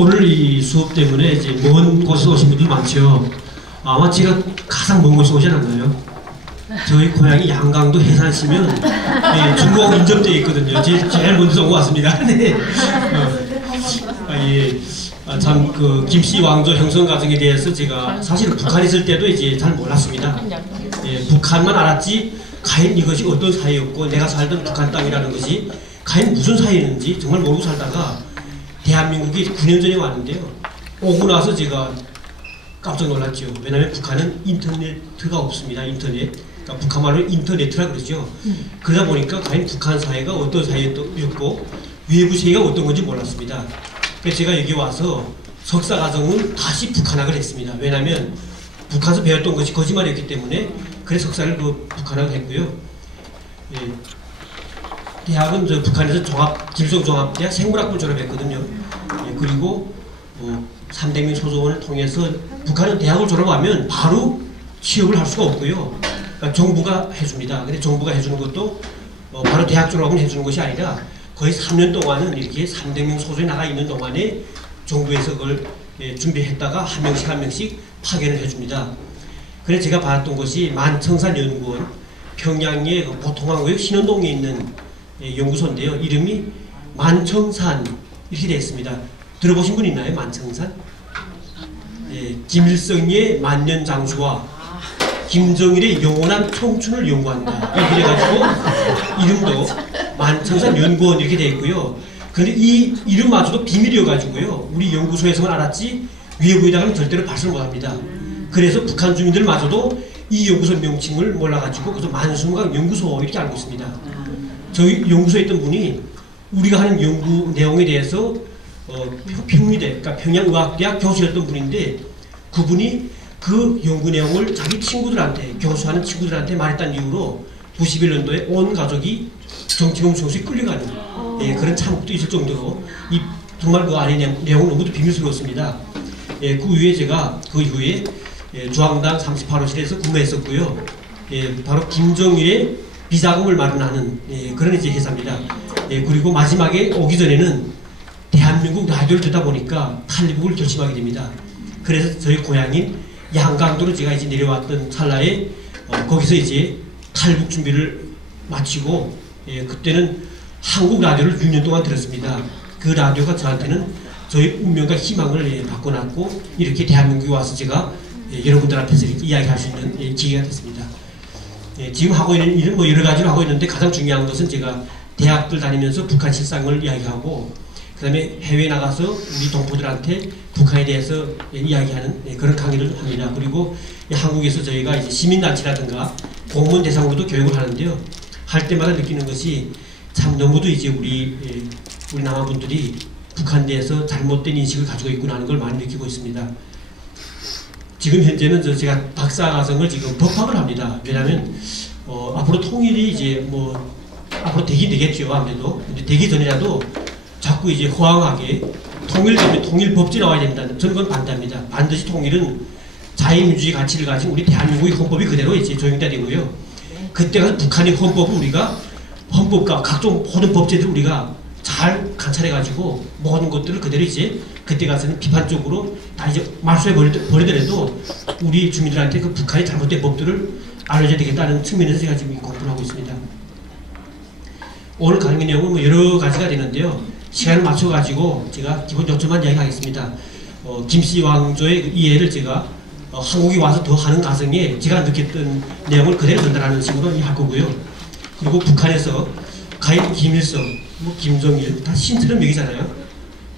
오늘 이 수업 때문에 이제 먼 곳에서 오신 분들 많죠. 아마 제가 가장 먼 곳에 오지 않았나요? 저희 고향이 양강도 해산시면 예, 중국하고 인접되어 있거든요. 제일 먼저 온 것 같습니다. 네. 예. 참 그 김씨 왕조 형성 과정에 대해서 제가 사실은 북한에 있을 때도 이제 잘 몰랐습니다. 예, 북한만 알았지 과연 이것이 어떤 사회였고 내가 살던 북한 땅이라는 것이 과연 무슨 사회였는지 정말 모르고 살다가 대한민국이 9년 전에 왔는데요. 오고 나서 제가 깜짝 놀랐죠. 왜냐하면 북한은 인터넷가 없습니다. 인터넷. 그러니까 북한 말로 인터넷이라 그러죠. 그러다 보니까 과연 북한 사회가 어떤 사회였고 외부 세계가 어떤 건지 몰랐습니다. 그래서 제가 여기 와서 석사 과정은 다시 북한학을 했습니다. 왜냐하면 북한에서 배웠던 것이 거짓말이었기 때문에 그래서 석사를 북한학을 했고요. 예, 대학은 저 북한에서 김성종합대학 생물학부를 졸업했거든요. 예, 그리고 300명 소조원을 통해서 북한은 대학을 졸업하면 바로 취업을 할 수가 없고요. 그러니까 정부가 해줍니다. 근데 정부가 해주는 것도 바로 대학 졸업을 해주는 것이 아니라 거의 3년 동안은 이렇게 300명 소조에 나가 있는 동안에 정부에서 그걸 준비했다가 한 명씩 파견을 해줍니다. 그래서 제가 봤던 것이 만청산연구원, 평양의 보통항구역 신원동에 있는 연구소인데요. 이름이 만청산 이렇게 되어 있습니다. 들어보신 분 있나요? 만청산? 예, 김일성의 만년장수와 김정일의 영원한 청춘을 연구한다. 이렇게 돼가지고 이름도 만청산 연구원 이렇게 되어 있고요. 그런데 이 이름마저도 비밀이어가지고요. 우리 연구소에서만 알았지 외부에다가는 절대로 발설 못합니다. 그래서 북한 주민들마저도 이 연구소 명칭을 몰라가지고 그래서 만순강 연구소 이렇게 알고 있습니다. 저희 연구소에 있던 분이 우리가 하는 연구 내용에 대해서 평의대, 그러니까 평양의학대학 교수였던 분인데 그분이 그 연구 내용을 자기 친구들한테, 교수하는 친구들한테 말했다는 이유로 91년도에 온 가족이 정치범 총수에 끌려가는 예, 그런 참국도 있을 정도로 정말 그 안에 내용은 너무도 비밀스러웠습니다. 예, 그 이후에 제가 그 이후에 주황당 38호실에서 근무했었고요. 예, 바로 김정일의 비자금을 마련하는 그런 이제 회사입니다. 예, 그리고 마지막에 오기 전에는 대한민국 라디오를 듣다 보니까 탈북을 결심하게 됩니다. 그래서 저희 고향인 양강도로 제가 이제 내려왔던 찰나에 거기서 이제 탈북 준비를 마치고 그때는 한국 라디오를 6년 동안 들었습니다. 그 라디오가 저한테는 저희 운명과 희망을 바꿔놨고 이렇게 대한민국에 와서 제가 여러분들한테서 이렇게 이야기할 수 있는 기회가 됐습니다. 지금 하고 있는 일은 뭐 여러 가지로 하고 있는데 가장 중요한 것은 제가 대학들 다니면서 북한 실상을 이야기하고 그 다음에 해외에 나가서 우리 동포들한테 북한에 대해서 이야기하는 그런 강의를 합니다. 그리고 한국에서 저희가 이제 시민단체라든가 공무원 대상으로도 교육을 하는데요. 할 때마다 느끼는 것이 참 너무도 이제 우리 남아분들이 북한에 대해서 잘못된 인식을 가지고 있구나 하는 걸 많이 느끼고 있습니다. 지금 현재는 제가 박사과정을 지금 법학을 합니다. 왜냐하면 앞으로 통일이 이제 뭐 앞으로 되긴 되겠죠. 아무래도. 근데 되기 전이라도 자꾸 이제 허황하게 통일되면 통일법제 나와야 된다. 저는 그건 반대합니다. 반드시 통일은 자유민주주의 가치를 가진 우리 대한민국의 헌법이 그대로 이제 적용돼야 되고요. 그때 가서 북한의 헌법을 우리가 헌법과 각종 모든 법제들 우리가 잘 관찰해가지고 모든 것들을 그대로 이제 그때 가서는 비판적으로 다 이제 말소해 버리더라도 우리 주민들한테 그 북한의 잘못된 법들을 알려줘야 되겠다는 측면에서 제가 지금 공부를 하고 있습니다. 오늘 강의 내용은 뭐 여러 가지가 되는데요. 시간을 맞춰가지고 제가 기본 요점만 이야기하겠습니다. 김씨 왕조의 이해를 제가 한국에 와서 더 하는 과정에 제가 느꼈던 내용을 그대로 전달하는 식으로 할 거고요. 그리고 북한에서 과연 김일성, 뭐 김정일 다 신처럼 여기잖아요.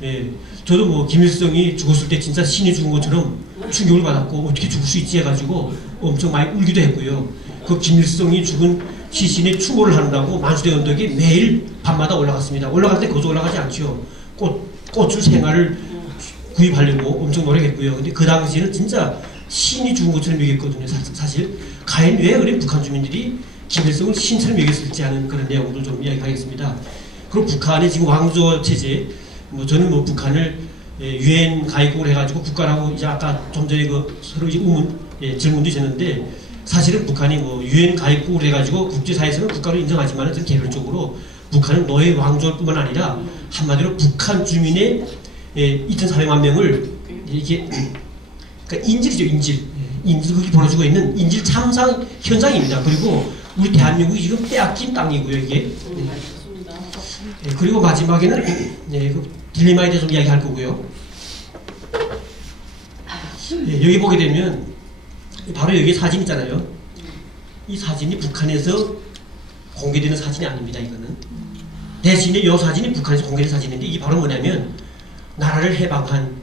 예, 저도 뭐 김일성이 죽었을 때 진짜 신이 죽은 것처럼 충격을 받았고 어떻게 죽을 수 있지 해가지고 엄청 많이 울기도 했고요. 그 김일성이 죽은 시신의 추모를 한다고 만수대 언덕에 매일 밤마다 올라갔습니다. 올라갈 때 거저 올라가지 않죠. 꽃줄 생활을 구입하려고 엄청 노력했고요. 근데 그 당시에는 진짜 신이 죽은 것처럼 여겼거든요. 사실 과연 왜 그래 북한 주민들이 김일성을 신처럼 여겼을지 하는 그런 내용도 좀 이야기하겠습니다. 그리고 북한의 지금 왕조 체제, 뭐 저는 뭐 북한을 유엔 가입국을 해가지고 국가라고 이제 아까 좀 전에 그 서로 이제 질문도 있었는데 사실은 북한이 뭐 유엔 가입국을 해가지고 국제사회에서는 국가로 인정하지만 저는 개별적으로 북한은 노예 왕조일 뿐만 아니라 한마디로 북한 주민의 2,400만 명을 이렇게 그러니까 인질이죠, 인질. 인질극이 벌어지고 있는 인질 참상 현장입니다. 그리고 우리 대한민국이 지금 빼앗긴 땅이고요, 이게. 그리고 마지막에는 그 딜레마에 대해서 이야기할 거고요. 여기 보게 되면 바로 여기 사진 있잖아요. 이 사진이 북한에서 공개되는 사진이 아닙니다. 이거는 대신에 이 사진이 북한에서 공개된 사진인데 이게 바로 뭐냐면 나라를 해방한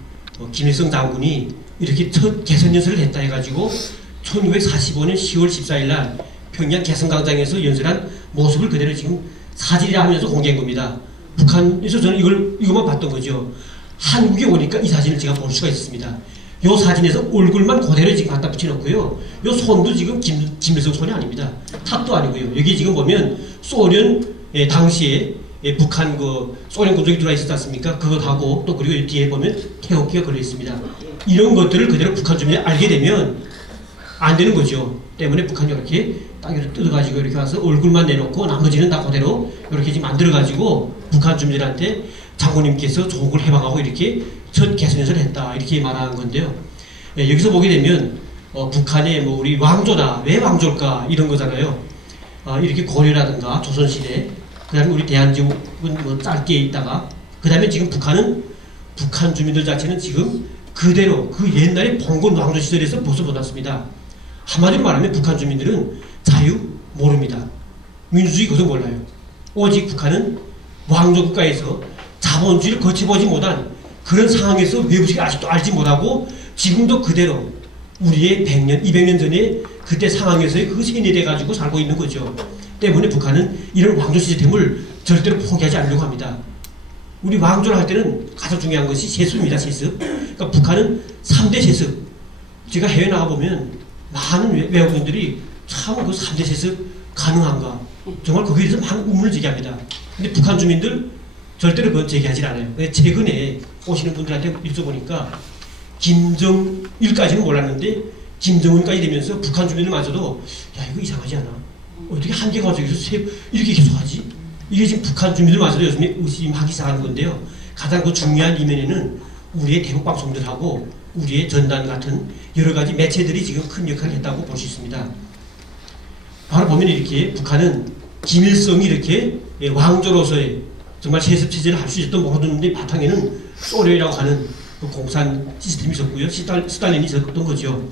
김일성 장군이 이렇게 첫 개선 연설을 했다 해가지고 1945년 10월 14일 날 평양 개성광장에서 연설한 모습을 그대로 지금 사진이라 하면서 공개한 겁니다. 북한에서 저는 이것만 봤던 거죠. 한국에 오니까 이 사진을 제가 볼 수가 있었습니다. 이 사진에서 얼굴만 그대로 지금 갖다 붙여놓고요. 이 손도 지금 김일성 손이 아닙니다. 탑도 아니고요. 여기 지금 보면 소련 당시에 북한 소련 군족이 들어와 있었지 않습니까? 그것하고 또 그리고 뒤에 보면 태극기가 걸려 있습니다. 이런 것들을 그대로 북한 주민이 알게 되면 안 되는 거죠. 때문에 북한이 이렇게 딱 이렇게 뜯어가지고 이렇게 와서 얼굴만 내놓고 나머지는 다 그대로 이렇게 지금 만들어가지고 북한 주민들한테 장군님께서 조국을 해방하고 이렇게 첫 개선연설을 했다 이렇게 말하는 건데요. 여기서 보게 되면 북한의 우리 왕조다 왜 왕조일까 이런 거잖아요. 이렇게 고려라든가 조선시대 그 다음에 우리 대한제국은 짧게 있다가 그 다음에 지금 북한 주민들 자체는 지금 그대로 그 옛날에 봉건 왕조 시절에서 벗어났습니다. 한마디로 말하면 북한 주민들은 자유 모릅니다. 민주주의 그것도 몰라요. 오직 북한은 왕조 국가에서 자본주의를 거쳐보지 못한 그런 상황에서 외부식을 아직도 알지 못하고 지금도 그대로 우리의 100년, 200년 전에 그때 상황에서의 그 세뇌돼가지고 살고 있는 거죠. 때문에 북한은 이런 왕조 시스템을 절대로 포기하지 않으려고 합니다. 우리 왕조를 할 때는 가장 중요한 것이 세습입니다. 세습. 그러니까 북한은 3대 세습. 제가 해외 나가보면 많은 외국인들이 참 그 3대 세습 가능한가 정말 거기에 대해서 많은 의문을 제기합니다. 근데 북한 주민들 절대로 그건 제기하지 않아요. 최근에 오시는 분들한테 여쭤보니까 김정일까지는 몰랐는데 김정은까지 되면서 북한 주민들마저도 야 이거 이상하지 않아? 어떻게 한 개가 저기서 이렇게 계속하지? 이게 지금 북한 주민들마저도 요즘에 의심하기 시작하는 건데요. 가장 그 중요한 이면에는 우리의 대북방송들하고 우리의 전단 같은 여러 가지 매체들이 지금 큰 역할을 했다고 볼 수 있습니다. 바로 보면 이렇게 북한은 김일성이 이렇게 왕조로서의 정말 세습 체제를 할 수 있었던 모든 데 바탕에는 소련이라고 하는 그 공산 시스템이 있었고요. 스탈린이 있었던 거죠.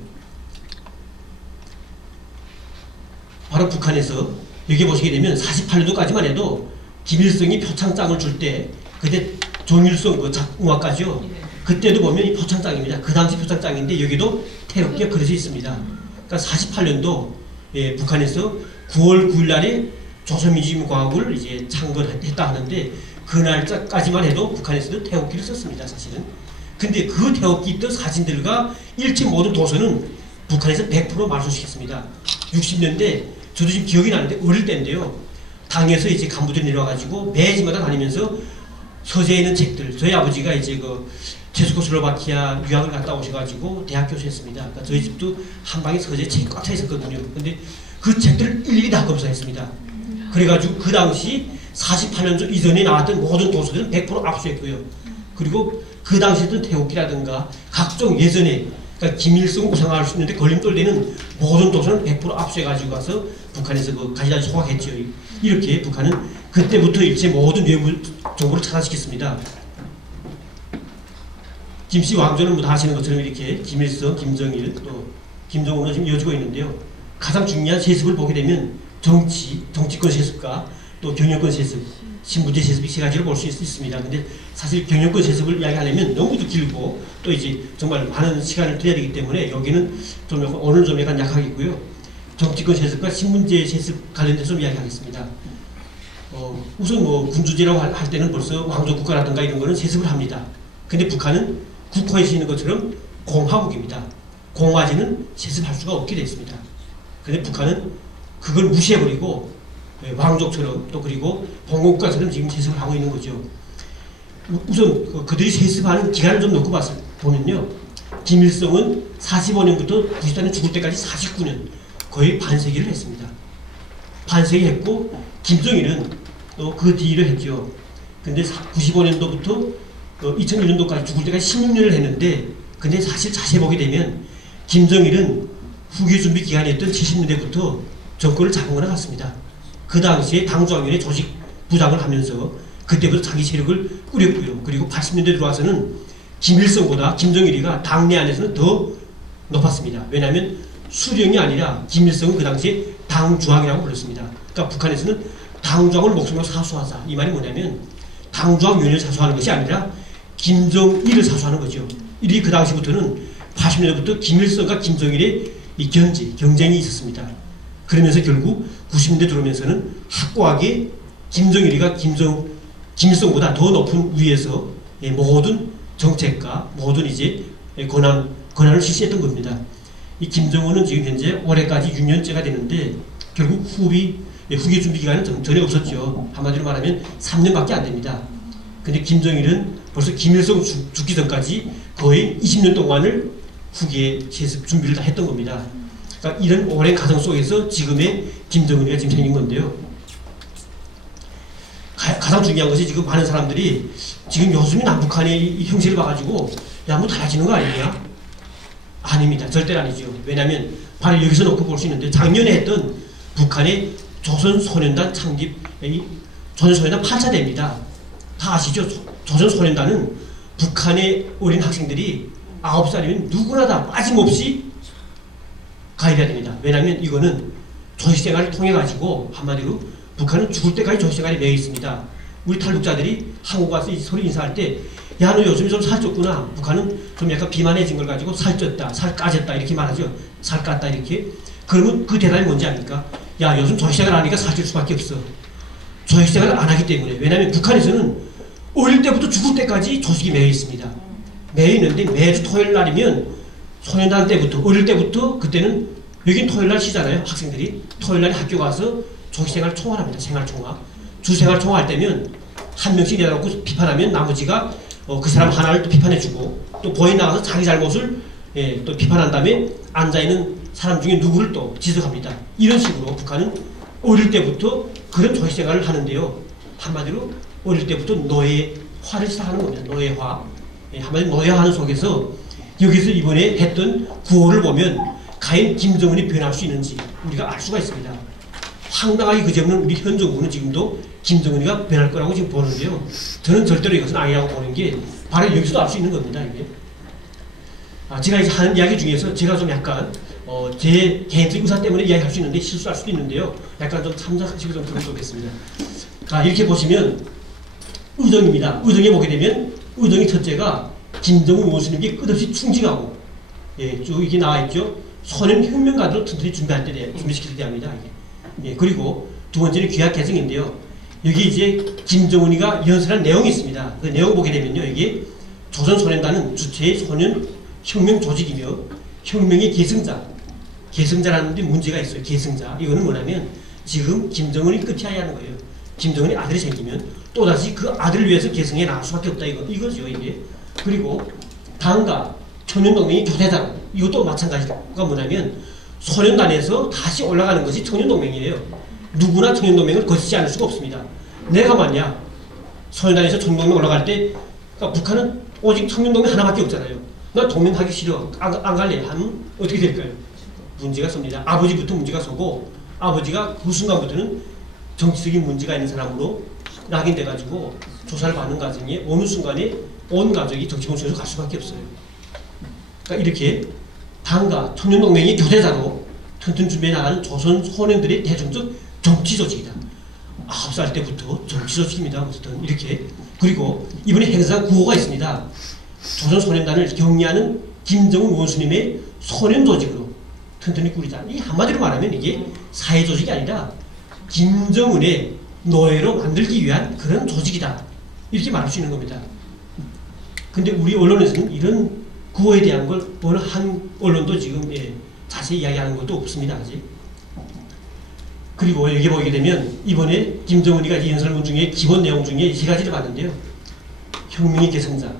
바로 북한에서 여기 보시게 되면 48년도까지만 해도 김일성이 표창장을 줄 때 그때 정일성 그 작웅학과죠. 그때도 보면 이 표창장입니다. 그 당시 표창장인데 여기도 태극기가 그려져 있습니다. 그러니까 48년도 북한에서 9월 9일 날에 조선민주주의공화국을 이제 창건했다 하는데 그 날짜까지만 해도 북한에서도 태극기를 썼습니다. 사실은. 근데 그 태극기 있던 사진들과 일체 모든 도서는 북한에서 100% 말소시켰습니다. 60년대 저도 지금 기억이 나는데 어릴 때인데요. 당에서 이제 간부들이 내려와가지고 매주마다 다니면서 서재에 있는 책들, 저희 아버지가 이제 그 체스코슬로바키아 유학을 갔다 오셔가지고 대학 교수였습니다. 그러니까 저희 집도 한 방에 서재 책이 꽉 차 있었거든요. 근데 그 책들을 일일이 다 검사했습니다. 그래가지고 그 당시 48년 이전에 나왔던 모든 도서들은 100% 압수했고요. 그리고 그 당시에 있던 태극기라든가 각종 예전에 그러니까 김일성 우상화할 수 있는데 걸림돌 되는 모든 도서는 100% 압수해가지고 가서 북한에서 그 가지다 소각했죠. 이렇게 북한은 그때부터 일체 모든 외부 정보를 차단시켰습니다. 김씨 왕조는 뭐 다 아시는 것처럼 이렇게 김일성, 김정일, 또 김정은은 지금 이어지고 있는데요. 가장 중요한 세습을 보게 되면 정치권 세습과 또 경영권 세습, 신분제 세습이 세 가지로 볼 수 있습니다. 근데 사실 경영권 세습을 이야기하려면 너무도 길고 또 이제 정말 많은 시간을 들여야 되기 때문에 여기는 좀 오늘 좀 약간 약하겠고요. 정치권 세습과 신분제 세습 관련돼서 좀 이야기하겠습니다. 우선 뭐 군주제라고 할 때는 벌써 왕조 국가라든가 이런 거는 세습을 합니다. 근데 북한은 국호에서 있는 것처럼 공화국입니다. 공화제는 세습할 수가 없게 되어 있습니다. 근데 북한은 그걸 무시해버리고 왕족처럼 또 그리고 봉건국가처럼 지금 세습을 하고 있는 거죠. 우선 그들이 세습하는 기간을 좀 놓고 보면요. 김일성은 45년부터 94년 죽을 때까지 49년 거의 반세기를 했습니다. 반세기 했고 김정일은 또 그 뒤를 했죠. 근데 95년도부터 2001년도까지 죽을 때까지 16년을 했는데, 근데 사실 자세히 보게 되면 김정일은 후기 준비 기간이었던 70년대부터 정권을 잡은 거나 같습니다. 그 당시에 당중앙위원회 조직 부장을 하면서 그때부터 자기 세력을 꾸렸고요. 그리고 80년대 들어와서는 김일성보다 김정일이가 당내 안에서는 더 높았습니다. 왜냐하면 수령이 아니라 김일성은 그 당시에 당주왕이라고 불렀습니다. 그러니까 북한에서는 당주왕을 목숨으로 사수하자. 이 말이 뭐냐면 당주왕위원회를 사수하는 것이 아니라 김정일을 사수하는 거죠. 이 그 당시부터는 80년대부터 김일성과 김정일의 이 경쟁이 있었습니다. 그러면서 결국 90년대 들어오면서는 확고하게 김정일이가 김일성보다 더 높은 위에서 모든 정책과 모든 이제 권한을 실시했던 겁니다. 이 김정은은 지금 현재 올해까지 6년째가 되는데 결국 후기 준비 기간은 전혀 없었죠. 한마디로 말하면 3년밖에 안 됩니다. 근데 김정일은 벌써 김일성 죽기 전까지 거의 20년 동안을 후기에 실습 준비를 다 했던 겁니다. 그러니까 이런 오랜 과정 속에서 지금의 김정은이가 지금 생긴 건데요. 가장 중요한 것이 지금 많은 사람들이 지금 요즘에 남북한의 이 형세를 봐가지고 야, 뭐 달라지는 거 아니냐? 아닙니다. 절대로 아니죠. 왜냐하면 바로 여기서 놓고 볼 수 있는데 작년에 했던 북한의 조선소년단 창립, 조선소년단 8차대입니다. 다 아시죠? 조선소년단은 북한의 어린 학생들이 9살이면 누구나 다 빠짐없이 가입해야 됩니다. 왜냐하면 이거는 조직생활을 통해 가지고 한마디로 북한은 죽을 때까지 조직생활에 매여 있습니다. 우리 탈북자들이 한국 와서 서로 인사할 때 야, 너 요즘에 좀 살쪘구나. 북한은 좀 약간 비만해진 걸 가지고 살쪘다, 살 까졌다 이렇게 말하죠. 살 깠다 이렇게. 그러면 그 대답이 뭔지 아닙니까? 야, 요즘 조직생활 안 하니까 살찔 수밖에 없어. 조직생활을 안 하기 때문에. 왜냐하면 북한에서는 어릴 때부터 죽을 때까지 조직이 매여 있습니다. 매여 있는데 매주 토요일 날이면 소년단 때부터 어릴 때부터 그때는 여긴 토요일 날 쉬잖아요. 학생들이 토요일 날에 학교 가서 조직생활 총괄합니다. 생활총괄. 주생활 총괄할 때면 한 명씩 내놓고 비판하면 나머지가 그 사람 하나를 또 비판해주고 또 보에 나가서 자기 잘못을 또 비판한 다음에 앉아있는 사람 중에 누구를 또 지적합니다. 이런 식으로 북한은 어릴 때부터 그런 조직생활을 하는데요. 한마디로 어릴 때부터 노예화를 시작하는 겁니다. 노예화. 한마디로 노예화하는 속에서 여기서 이번에 했던 구호를 보면 과연 김정은이 변할 수 있는지 우리가 알 수가 있습니다. 황당하게 그저없는 우리 현 정부는 지금도 김정은이가 변할 거라고 지금 보는데요. 저는 절대로 이것은 아니라고 보는 게 바로 여기서도 알 수 있는 겁니다. 이게. 제가 이제 하는 이야기 중에서 제가 좀 약간 제 개인적 의사 때문에 이야기할 수 있는데 실수할 수도 있는데요. 약간 좀 참작하시고 좀 들어보겠습니다. 이렇게 보시면 의정입니다. 의정에 보게 되면 의정의 첫째가 김정은 원수님께 끝없이 충직하고 쭉 이게 나와 있죠. 소년 혁명가들로 튼튼히 준비시킬 때 합니다. 그리고 두 번째는 귀학 개성인데요. 여기 이제 김정은이가 연설한 내용이 있습니다. 그 내용 보게 되면요. 이게 조선소년단은 주체의 소년 혁명 조직이며 혁명의 계승자라는 데 문제가 있어요. 계승자. 이거는 뭐냐면 지금 김정은이 끝이 하는 거예요. 김정은이 아들이 생기면 또다시 그 아들을 위해서 계승해 나갈 수밖에 없다. 이거죠. 이게. 그리고 당과 청년동맹이 교대당. 이것도 마찬가지가 뭐냐면 소년단에서 다시 올라가는 것이 청년동맹이에요. 누구나 청년동맹을 거치지 않을 수가 없습니다. 내가 만약 소년단에서 청년동맹 올라갈 때 그러니까 북한은 오직 청년동맹 하나밖에 없잖아요. 나 동맹하기 싫어. 안 갈래. 하면 어떻게 될까요? 문제가 섭니다. 아버지부터 문제가 서고 아버지가 그 순간부터는 정치적인 문제가 있는 사람으로 낙인돼가지고 조사를 받는 과정에 어느 순간에 온 가족이 정치범죄로 갈 수밖에 없어요. 그러니까 이렇게 당과 청년동맹이 교대자로 튼튼 준비해 나가는 조선 소년들의 대중적 정치조직이다. 9살 때부터 정치조직입니다. 어쨌든 이렇게. 그리고 이번에 행사한 구호가 있습니다. 조선 소년단을 격려하는 김정은 원수님의 소년조직으로 튼튼히 꾸리자. 이 한마디로 말하면 이게 사회조직이 아니라 김정은의 노예로 만들기 위한 그런 조직이다. 이렇게 말할 수 있는 겁니다. 근데 우리 언론에서는 이런 구호에 대한 걸 어느 한 언론도 지금 자세히 이야기하는 것도 없습니다. 아직. 그리고 여기 보게 되면 이번에 김정은이가 연설문 중에 기본 내용 중에 3가지를 봤는데요. 혁명의 계승자,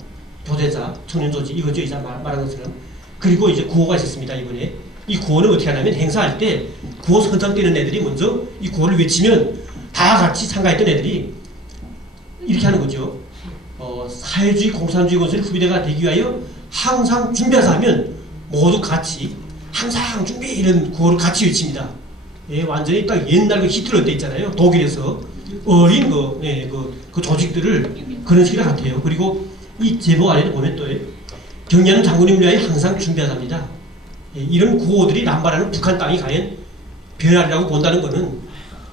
교대자, 청년조직 이거죠. 이제 말한 것처럼. 그리고 이제 구호가 있었습니다. 이번에. 이 구호는 어떻게 하냐면 행사할 때 구호 선창되는 애들이 먼저 이 구호를 외치면 다 같이 참가했던 애들이 이렇게 하는 거죠. 사회주의 공산주의 건설의 후비대가 되기 위하여 항상 준비하자 하면 모두 같이 항상 준비 이런 구호를 같이 외칩니다. 예, 완전히 딱 옛날 그 히틀러 때 있잖아요. 독일에서 어린 그 조직들을 그런 식이라 같아요. 그리고 이 제목 안에도 보면 또 경례하는 장군님을 위하여 항상 준비하답니다. 예, 이런 구호들이 남발하는 북한 땅이 과연 변화리라고 본다는 것은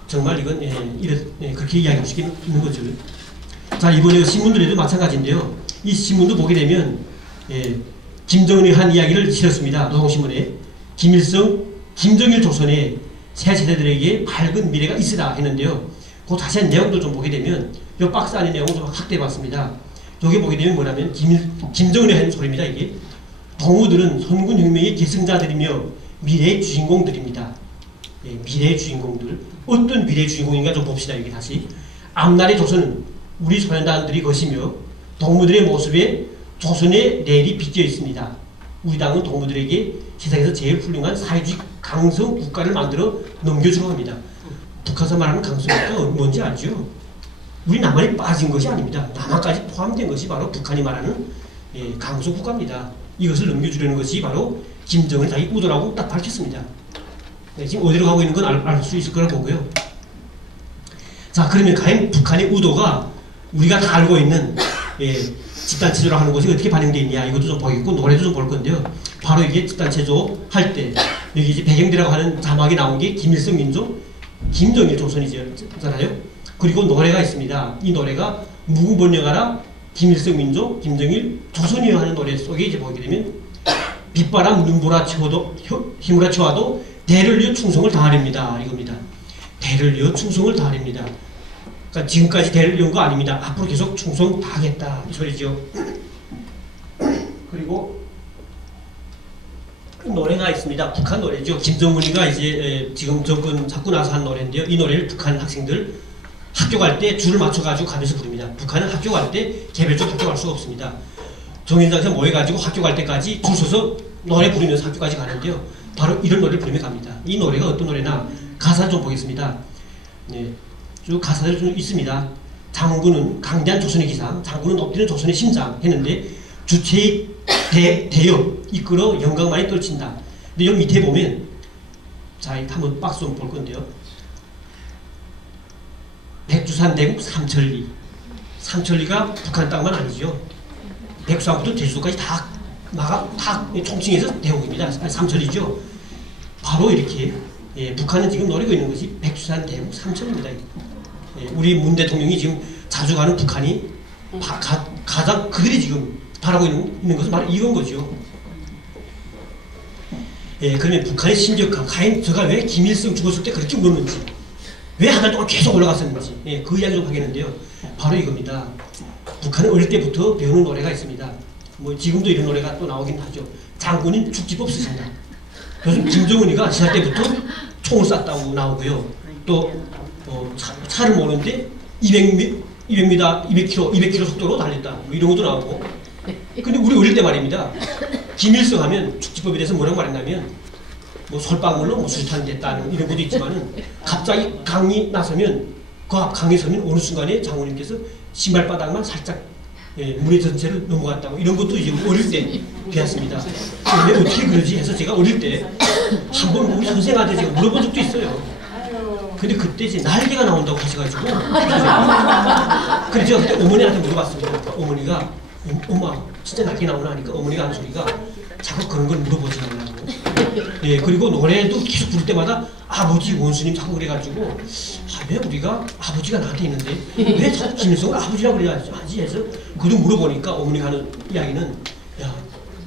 정말 이건 그렇게 이야기할 수 있는 거죠. 자, 이번에 신문들에도 마찬가지인데요. 이 신문도 보게 되면 김정은이 한 이야기를 실었습니다. 노동신문에 김일성, 김정일 조선의 새 세대들에게 밝은 미래가 있으라 했는데요. 그 자세한 내용도 좀 보게 되면 이 박스 안에 내용을 좀 확대해봤습니다. 여기 보게 되면 뭐냐면 김정은이 한 소리입니다. 이게 동무들은 선군혁명의 계승자들이며 미래의 주인공들입니다. 예, 미래의 주인공들. 어떤 미래의 주인공인가 좀 봅시다. 여기 다시. 앞날의 조선은 우리 소년단들이 것이며 동무들의 모습에 조선의 내일이 비껴 있습니다. 우리 당은 동무들에게 세상에서 제일 훌륭한 사회주의 강성 국가를 만들어 넘겨주려 합니다. 북한에서 말하는 강성국가 뭔지 알죠? 우리 남한이 빠진 것이 아닙니다. 남한까지 포함된 것이 바로 북한이 말하는 강성 국가입니다. 이것을 넘겨주려는 것이 바로 김정은이 자기 의도라고 딱 밝혔습니다. 네, 지금 어디로 가고 있는 건 알 수 있을 거라고 보고요. 자, 그러면 과연 북한의 의도가 우리가 다 알고 있는 집단체조라고 하는 것이 어떻게 반영되어 있냐, 이것도 좀 보겠고 노래도 좀 볼 건데요. 바로 이게 집단체조 할 때 여기 이제 배경대라고 하는 자막이 나온 게 김일성 민족, 김정일 조선이잖아요. 그리고 노래가 있습니다. 이 노래가 무궁번영하라 김일성 민족, 김정일 조선이여 하는 노래 속에 이제 보게 되면 빗바람 눈보라 채워도 힘으로 채워도 대를 이어 충성을 다하렵니다. 이겁니다. 대를 이어 충성을 다하렵니다. 그러니까 지금까지 대를 이은 거 아닙니다. 앞으로 계속 충성 다하겠다 이 소리죠. 그리고 노래가 있습니다. 북한 노래죠. 김정은이가 이제 지금 정권 잡고 나서 한 노래인데요. 이 노래를 북한 학생들 학교 갈 때 줄을 맞춰가지고 가면서 부릅니다. 북한은 학교 갈 때 개별적 학교 갈 수가 없습니다. 정인장에서 모여가지고 학교 갈 때까지 줄 서서 노래 부르면서 학교까지 가는데요. 바로 이런 노래를 부르며 갑니다. 이 노래가 어떤 노래나 가사를 좀 보겠습니다. 네, 쭉 가사들이 좀 있습니다. 장군은 강대한 조선의 기상, 장군은 엎드리는 조선의 심장 했는데 주체의 대역 이끌어 영광만이 떨친다. 근데 여기 밑에 보면 자, 한번 박스 한번 볼 건데요. 백두산 대국 삼천리. 삼천리가 북한 땅만 아니죠. 백두산부터 제주도까지 다 총칭해서 대국입니다. 삼천리죠. 바로 이렇게 북한은 지금 노리고 있는 것이 백두산 대국 삼천리입니다. 우리 문 대통령이 지금 자주 가는 북한이 가장 그들이 지금 바라고 있는 것은 바로 이건 거죠. 그러면 북한의 심적함, 과연 제가 왜 김일성 죽었을 때 그렇게 울었는지, 왜 한 달 동안 계속 올라갔었는지, 그 이야기 좀 하겠는데요. 바로 이겁니다. 북한은 어릴 때부터 배우는 노래가 있습니다. 뭐 지금도 이런 노래가 또 나오긴 하죠. 장군인 축지법 쓰신다. 요즘 김정은이가 지날 때부터 총을 쐈다고 나오고요. 또 차를 모르는데 200m, 200km 속도로 달렸다. 뭐 이런 것도 나오고. 근데 우리 어릴 때 말입니다. 김일성 하면 축지법에 대해서 뭐라고 말했냐면 뭐 솔방울로 뭐 수류탄이 됐다는 이런 것도 있지만은 갑자기 강이 나서면 그 앞 강에 서면 어느 순간에 장군님께서 신발바닥만 살짝 물의 전체를 넘어갔다고 이런 것도 이제 어릴 때 배웠습니다. 왜 어떻게 그러지 해서 제가 어릴 때 한 번 우리 선생한테 제가 물어본 적도 있어요. 근데 그때 이제 날개가 나온다고 하셔가지고 그래서 제가 그때 어머니한테 물어봤습니다. 어머니가 엄마 진짜 날개 나오나 하니까 어머니가 하는 소리가 자꾸 그런 걸 물어보지 말라고. 그리고 노래도 계속 부를 때마다 아버지 원수님 자꾸 그래가지고 왜 우리가 아버지가 나한테 있는데 왜 자꾸 김일성을 아버지라고 그래야지 해서 그도 물어보니까 어머니가 하는 이야기는 야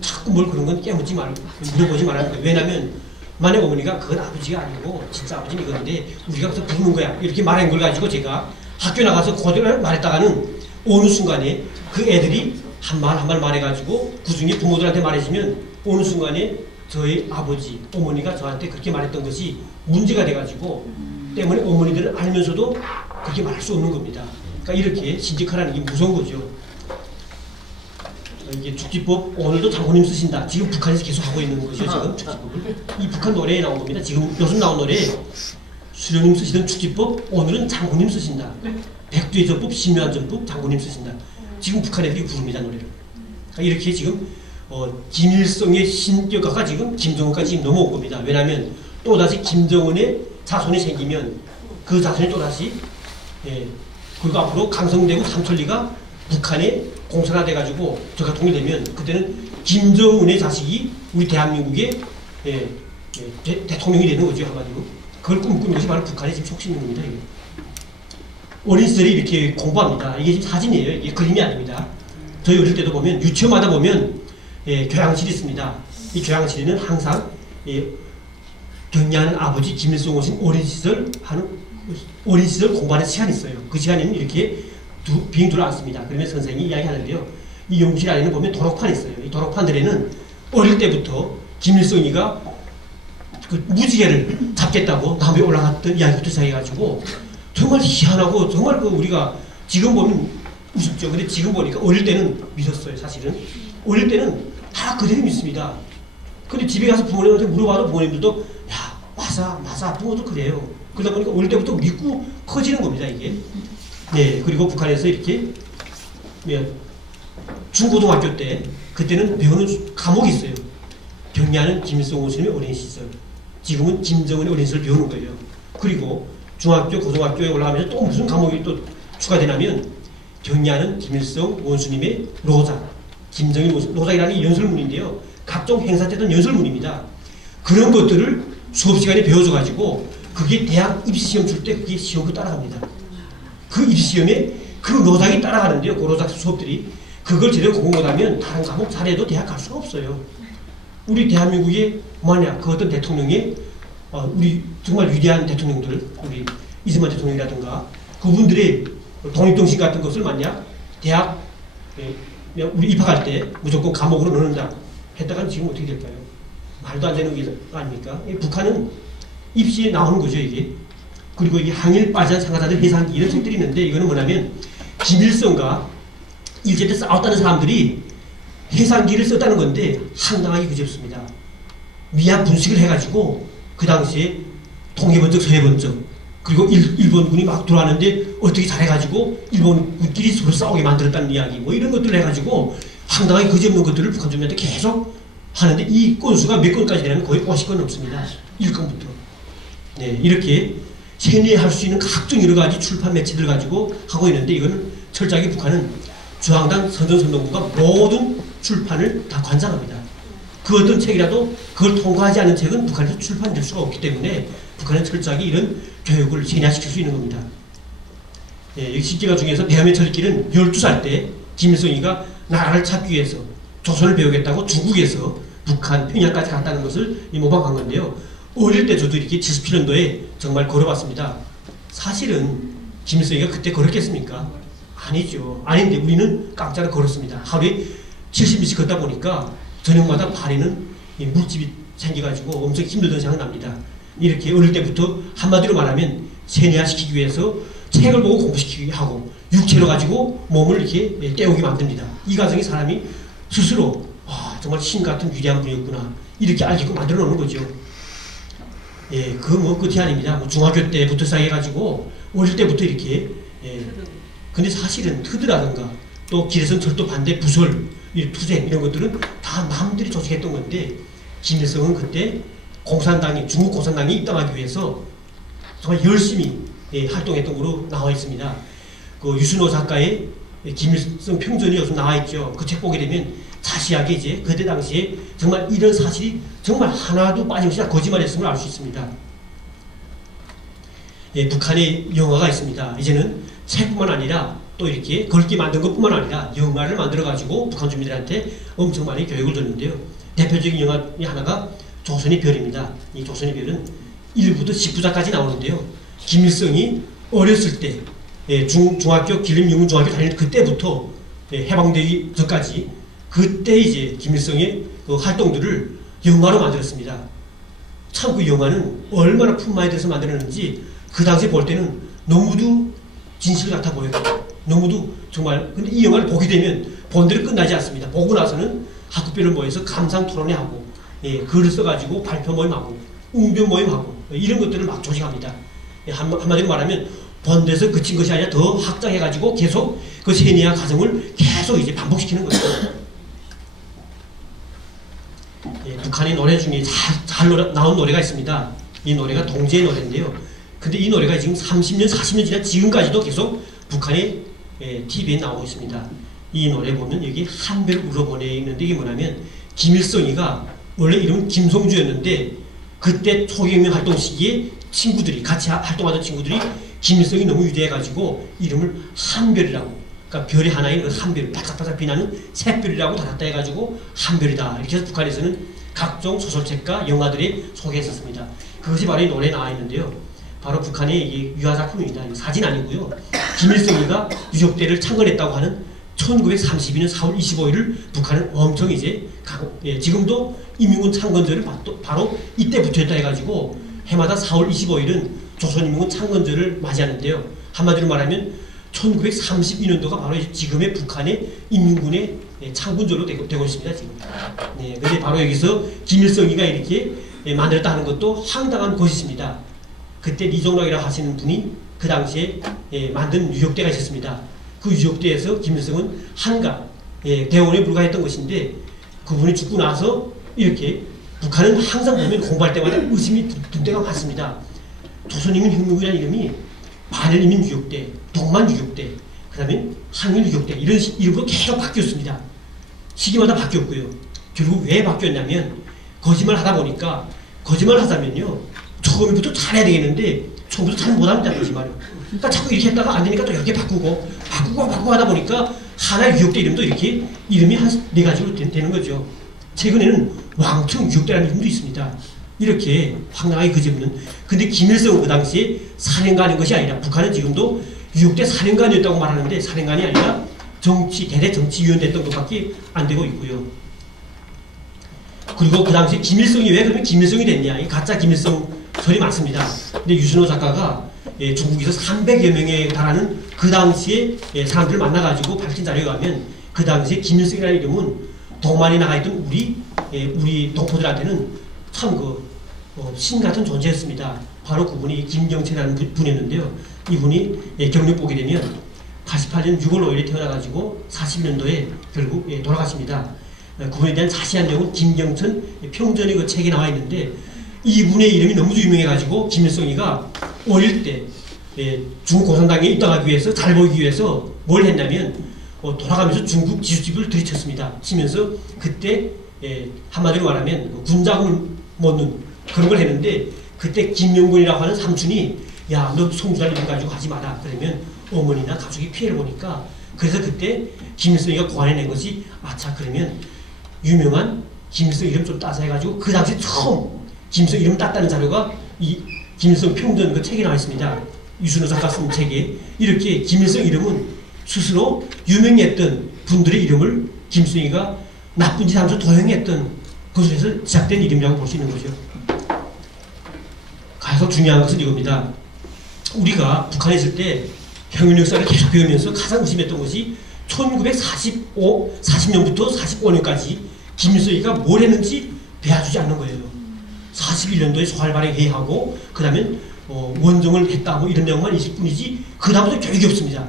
자꾸 뭘 그런 건 깨묻지 말고 물어보지 말라는 거예요. 왜냐면 만약 어머니가 그건 아버지가 아니고 진짜 아버지는 이건데 우리가 그래서 부르는 거야 이렇게 말한 걸 가지고 제가 학교 나가서 그대로 말했다가는 어느 순간에 그 애들이 한 말 한 말 말해가지고 그 중에 부모들한테 말해주면 어느 순간에 저희 아버지, 어머니가 저한테 그렇게 말했던 것이 문제가 돼가지고 때문에 어머니들은 알면서도 그렇게 말할 수 없는 겁니다. 그러니까 이렇게 신직하라는 게 무서운 거죠. 이게 축지법 오늘도 장군님 쓰신다. 지금 북한에서 계속 하고 있는 것이죠. 지금 축지법을. 이 북한 노래에 나온 겁니다. 지금 요즘 나온 노래 수령님 쓰시던 축지법 오늘은 장군님 쓰신다. 백두의 전법, 심묘한 전법 장군님 쓰신다. 지금 북한 애들이 부릅니다, 노래를. 그러니까 이렇게 지금 김일성의 신격화가 지금 김정은까지 지금 넘어온 겁니다. 왜냐하면 또다시 김정은의 자손이 생기면 그 자손이 또다시 그리고 앞으로 강성되고 삼천리가 북한에 공산화돼가지고 저가 통일되면 그때는 김정은의 자식이 우리 대한민국의 대통령이 되는 거죠, 한마디로. 그걸 꿈꾸는 것이 바로 북한의 지금 촉심인 겁니다. 이게. 어린 시절에 이렇게 공부합니다. 이게 지금 사진이에요. 이게 그림이 아닙니다. 저희 어릴 때도 보면 유치원마다 보면 교양실이 있습니다. 이 교양실에는 항상 경리하는 아버지 김일성 오신 어린 시절 공부하는 시간이 있어요. 그 시간에는 이렇게 빙 둘러앉습니다. 그러면 선생님이 이야기하는데요. 이 연구실 안에는 보면 도록판이 있어요. 이 도록판들에는 어릴 때부터 김일성이가 그 무지개를 잡겠다고 나무에 올라갔던 이야기부터 시작해가지고 정말 희한하고 정말 그 우리가 지금 보면 우습죠. 근데 지금 보니까 어릴 때는 믿었어요. 사실은 어릴 때는 다 그대로 믿습니다. 근데 집에 가서 부모님한테 물어봐도 부모님들도 야 맞아 부모도 그래요. 그러다 보니까 어릴 때부터 믿고 커지는 겁니다. 이게. 네, 그리고 북한에서 이렇게 중고등학교 때 그때는 배우는 과목이 있어요. 경리하는 김일성 오신의 어린 시절. 지금은 김정은의 어린 시절 배우는 거예요. 그리고 중학교, 고등학교에 올라가면서 또 무슨 과목이 또 추가되냐면 경리하는 김일성 원수님의 로자, 김정일 원수, 로자이라는 연설문인데요. 각종 행사 때던 연설문입니다. 그런 것들을 수업 시간에 배워줘가지고 그게 대학 입시시험 줄 때 그게 시험으로 따라갑니다. 그 입시시험에 그 로작이 따라가는데요. 그 로작 수업들이 그걸 제대로 공부 못하면 다른 과목 잘해도 대학 갈 수가 없어요. 우리 대한민국의 만약 그 어떤 대통령이 우리 정말 위대한 대통령들, 우리 이승만 대통령이라든가 그분들의 독립정신 같은 것을 만약 대학 우리 입학할 때 무조건 과목으로 넣는다 했다가는 지금 어떻게 될까요? 말도 안 되는 게 아닙니까? 북한은 입시에 나오는 거죠, 이게. 그리고 이 항일 빠진 상하자들 해상기 이런 책들이 있는데 이거는 뭐냐면 김일성과 일제 때 싸웠다는 사람들이 해상기를 썼다는 건데 상당하게 그지없습니다. 미약 분식을 해가지고 그 당시에 동해번쩍 서해번쩍 그리고 일본군이 막 들어왔는데 어떻게 잘해가지고 일본군끼리 서로 싸우게 만들었다는 이야기 뭐 이런 것들을 해가지고 상당하게 그지없는 것들을 북한 주민한테 계속 하는데 이 건수가 몇 건까지 되냐면 거의 50건 넘습니다. 1건부터. 네, 이렇게 세뇌할 수 있는 각종 여러 가지 출판 매체들 가지고 하고 있는데 이거는 철저하게 북한은 중앙당 선전선동부가 모든 출판을 다 관장합니다. 그 어떤 책이라도 그걸 통과하지 않은 책은 북한에서 출판될 수가 없기 때문에 북한은 철저하게 이런 교육을 세뇌시킬 수 있는 겁니다. 예, 여기 십계가 중에서 배움의 철길은 12살 때 김일성이가 나라를 찾기 위해서 조선을 배우겠다고 중국에서 북한, 평양까지 갔다는 것을 모방한 건데요. 어릴 때 저도 이렇게 77년도에 정말 걸어봤습니다. 사실은 김일성이가 그때 걸었겠습니까? 아니죠. 아닌데 우리는 깜짝을 걸었습니다. 하루에 70미씩 걷다 보니까 저녁마다 발에는 물집이 생겨가지고 엄청 힘들던 생각이 납니다. 이렇게 어릴 때부터 한마디로 말하면 세뇌화시키기 위해서 책을 보고 공부시키게 하고 육체로 가지고 몸을 이렇게 때우게 만듭니다. 이 과정이 사람이 스스로 와, 정말 신 같은 위대한 분이었구나 이렇게 알게끔 만들어 놓는 거죠. 예, 그 뭐 끝이 아닙니다. 뭐 중학교 때부터 시작해가지고 어릴 때부터 이렇게 근데 사실은 트드라든가 또 기래선 철도 반대 부설 투쟁 이런 것들은 다 남들이 조직했던 건데 김일성은 그때 공산당이 중국 공산당이 입당하기 위해서 정말 열심히 활동했던 걸로 나와 있습니다. 그 유순호 작가의 김일성 평전이 요즘 나와 있죠. 그 책 보게 되면 자세하게 이제 그때 당시에 정말 이런 사실이 정말 하나도 빠짐없이 거짓말했음을 알 수 있습니다. 예, 북한에 영화가 있습니다. 이제는 책뿐만 아니라 또 이렇게 걸기 만든 것뿐만 아니라 영화를 만들어가지고 북한 주민들한테 엄청 많이 교육을 줬는데요. 대표적인 영화 하나가 조선의 별입니다. 이 조선의 별은 1부부터 10부작까지 나오는데요. 김일성이 어렸을 때 중학교 길림영문중학교 다닐 그때부터 해방되기 전까지 그때 이제 김일성의 그 활동들을 영화로 만들었습니다. 참 그 영화는 얼마나 품마에 들어서 만들었는지 그 당시에 볼 때는 너무도 진실 같아 보여요. 너무도 정말. 근데 이 영화를 보게 되면 본대로 끝나지 않습니다. 보고 나서는 학급별로 모여서 감상 토론회하고 글을 써가지고 발표 모임하고 웅변 모임하고 이런 것들을 막 조직합니다. 한마디로 말하면 본드에서 그친 것이 아니라 더 확장해가지고 계속 그 세뇌화 과정을 계속 이제 반복시키는 거죠. 예, 북한의 노래 중에 잘 나온 노래가 있습니다. 이 노래가 동지의 노래인데요. 근데 이 노래가 지금 30년, 40년 지난 지금까지도 계속 북한의 TV에 나오고 있습니다. 이 노래 보면 여기 한별 울어보내 있는데 이게 뭐냐면 김일성이가 원래 이름은 김성주였는데 그때 초경명 활동 시기에 친구들이 같이 활동하던 친구들이 김일성이 너무 위대해가지고 이름을 한별이라고, 그러니까 별이 하나인 그 한별, 바짝바짝 빛나는 샛별이라고 달았다 해가지고 한별이다 이렇게 해서 북한에서는 각종 소설책과 영화들이 소개했었습니다. 그것이 바로 이 노래에 나와 있는데요. 바로 북한의 유화작품입니다. 사진 아니고요. 김일성이가 유적대를 창건했다고 하는 1932년 4월 25일을 북한은 엄청 이제 지금도 인민군 창건절을 바로 이때부터 했다 해가지고 해마다 4월 25일은 조선인민군 창건절을 맞이하는데요. 한마디로 말하면 1932년도가 바로 지금의 북한의 인민군의 창군절로 되고 있습니다. 지금. 네, 근데 바로 여기서 김일성이가 이렇게 만들었다 하는 것도 황당한 것이십니다. 그때 리종락이라고 하시는 분이 그 당시에 만든 유적대가 있었습니다. 그 유적대에서 김일성은 한가 대원에 불과했던 것인데 그분이 죽고 나서 이렇게 북한은 항상 보면 공부할 때마다 의심이 들 때가 많습니다. 조선인민혁명이라는 이름이 반일인민유적대, 동만유적대, 그 다음에 항일유적대 이런 이름으로 계속 바뀌었습니다. 시기마다 바뀌었고요. 결국 왜 바뀌었냐면 거짓말 하다 보니까 거짓말 하자면요 처음부터 잘해야 되겠는데 처음부터 잘 못합니다. 거짓말을. 그러니까 자꾸 이렇게 했다가 안 되니까 또 이렇게 바꾸고 하다 보니까 하나의 유적대 이름도 이렇게 이름이 한 4가지로 되는 거죠. 최근에는 왕청 유적대라는 이름도 있습니다. 이렇게 황당하게 그지없는. 근데 김일성은 그 당시에 사령관인 것이 아니라 북한은 지금도 유적대 사령관이었다고 말하는데 사령관이 아니라 대대 정치위원 됐던 것밖에 안 되고 있고요. 그리고 그 당시에 김일성이 왜 그러면 김일성이 됐냐, 이 가짜 김일성 설이 많습니다. 근데 유순호 작가가 중국에서 300여 명에 달하는 그 당시에 사람들을 만나가지고 밝힌 자료에 가면 그 당시에 김일성이라는 이름은 동만에 나가 있던 우리 동포들한테는 참 신 같은 존재였습니다. 바로 그분이 김경채라는 분이었는데요. 이분이 경력 보게 되면 88년 6월 5일에 태어나가지고 40년도에 결국 돌아가십니다. 그분에 대한 자세한 내용은 김경천 평전의 그 책에 나와 있는데 이분의 이름이 너무 유명해가지고 김일성이가 어릴 때 중국 공산당에 입당하기 위해서 잘 보이기 위해서 뭘 했냐면 돌아가면서 중국 지수집을 들이쳤습니다. 치면서 그때 한마디로 말하면 군자금을 먹는 그런 걸 했는데 그때 김영곤이라고 하는 삼촌이 야, 너 송주달 이름 가지고 하지 마라. 그러면 어머니나 가족이 피해를 보니까 그래서 그때 김일성이가 고안해낸 것이 아차 그러면 유명한 김일성 이름 좀 따서 해가지고 그 당시 처음 김일성 이름 땄다는 자료가 이 김일성 평전 그 책에 나와 있습니다. 유순호 작가 쓴 책에 이렇게 김일성 이름은 스스로 유명했던 분들의 이름을 김일성이가 나쁜 짓 하면서 도용했던 것에서 시작된 이름이라고 볼 수 있는 거죠. 가장 중요한 것은 이겁니다. 우리가 북한에 있을 때 평균 역사를 계속 배우면서 가장 의심했던 것이 1940년부터 45년까지 김일성이가 뭘 했는지 배워주지 않는 거예요. 41년도에 소활 발행 회의하고 그 다음에 원정을 했다 뭐 이런 내용만 있을 뿐이지 그 다음부터 교육이 없습니다.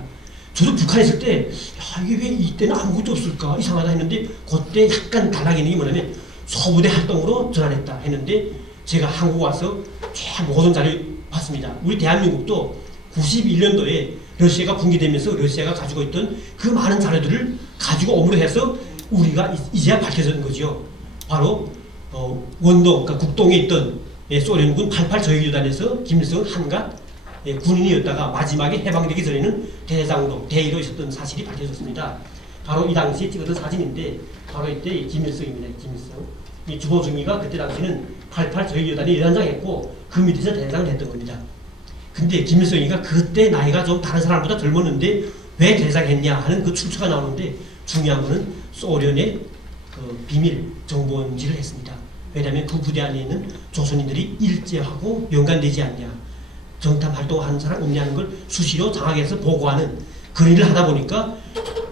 저도 북한에 있을 때 야, 이게 왜 이때는 아무것도 없을까 이상하다 했는데 그때 약간 달라지는 게 뭐냐면 소부대 활동으로 전환했다 했는데 제가 한국 와서 모든 자료를 봤습니다. 우리 대한민국도 91년도에 러시아가 붕괴되면서 러시아가 가지고 있던 그 많은 자료들을 가지고 오므로 해서 우리가 이제야 밝혀진 거죠. 바로 원동, 그러니까 국동에 있던 소련군 88 저격유단에서 김일성은 한갓 군인이었다가 마지막에 해방되기 전에는 대장동, 대위로 있었던 사실이 밝혀졌습니다. 바로 이 당시에 찍었던 사진인데 바로 이때 김일성입니다. 김일성. 이 주보중위가 그때 당시는 88 저격유단이 연장했고 그 밑에서 대장을 했던 겁니다. 근데 김일성이가 그때 나이가 좀 다른 사람보다 젊었는데 왜 대장했냐 하는 그 출처가 나오는데 중요한 거는 소련의 그 비밀 정보원지를 했습니다. 왜냐하면 그 부대 안에 있는 조선인들이 일제하고 연관되지 않냐, 정탐 활동하는 사람 없냐는 걸 수시로 장학에서 보고하는 그런 일을 하다 보니까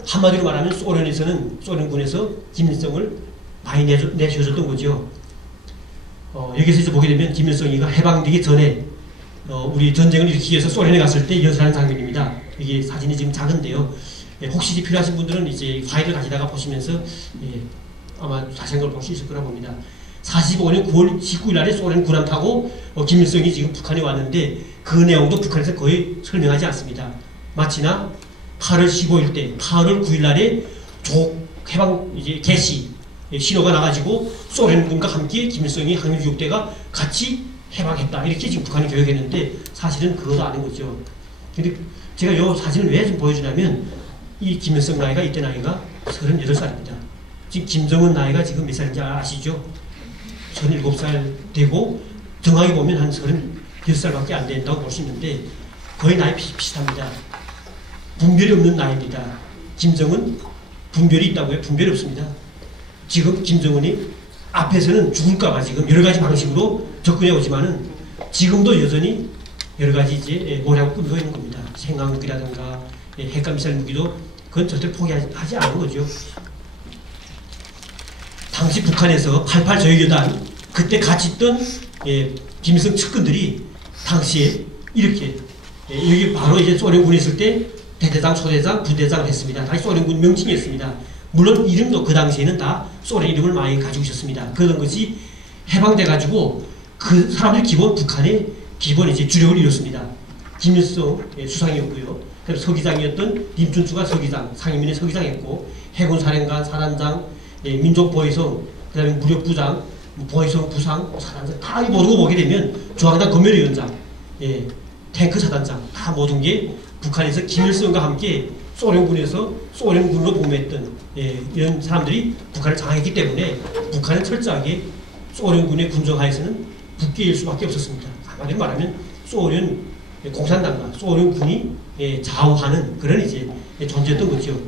한마디로 말하면 소련에서는 소련군에서 김일성을 많이 내세워줬던 거죠. 여기서 이제 보게 되면 김일성이가 해방되기 전에 우리 전쟁을 일으키기 위해서 소련에 갔을 때 연설하는 장면입니다. 이게 사진이 지금 작은데요. 혹시 필요하신 분들은 이제 파일을 가지다가 보시면서 아마 자세한 걸 볼 수 있을 거라 봅니다. 45년 9월 19일 날에 소련 군함 타고 김일성이 지금 북한에 왔는데 그 내용도 북한에서 거의 설명하지 않습니다. 마치나 8월 15일 때 8월 9일 날에 해방 이제 개시 신호가 나가지고 소련군과 함께 김일성이 항일교육대가 같이 해방했다. 이렇게 지금 북한이 교육했는데 사실은 그것도 아닌 거죠. 근데 제가 이 사진을 왜 좀 보여주냐면 이 김일성 나이가 이때 나이가 38살입니다. 지금 김정은 나이가 지금 몇 살인지 아시죠? 17살 되고 정확히 보면 한 36살밖에 안 된다고 볼 수 있는데 거의 나이 비슷합니다. 분별이 없는 나이입니다. 김정은 분별이 있다고요? 분별이 없습니다. 지금 김정은이 앞에서는 죽을까봐 지금 여러 가지 방식으로 접근해 오지만은 지금도 여전히 여러 가지 이제 모략을 꾸미고 있는 겁니다. 생강무기라든가 핵감미사일 무기도 그건 절대 포기하지 않은 거죠. 당시 북한에서 88 저격여단 그때 같이 있던 김일성 측근들이 당시에 이렇게 여기 바로 이제 소련군에 있을 때 대대장, 초대장, 부대장을 했습니다. 다시 소련군 명칭이었습니다. 물론 이름도 그 당시에는 다 소련 이름을 많이 가지고 있었습니다. 그런 것이 해방돼 가지고 그 사람들 기본 북한의 기본 이제 주력을 이뤘습니다. 김일성 수상이었고요. 그래서 서기장이었던 김춘추가 서기장, 상인민의 서기장이었고 해군사령관, 사단장, 민족보위성, 그다음에 무력부장, 보위성 부상, 사단장 다 모두 보게 되면 중앙당 검열위원장, 탱크 사단장 다 모든 게 북한에서 김일성과 함께 소련군에서 소련군으로 복무했던 이런 사람들이 북한을 장악했기 때문에 북한은 철저하게 소련군의 군정하에서는 북계일 수밖에 없었습니다. 한마디로 말하면 소련 공산당과 소련군이 좌우하는 그런 이제 존재였던 거죠.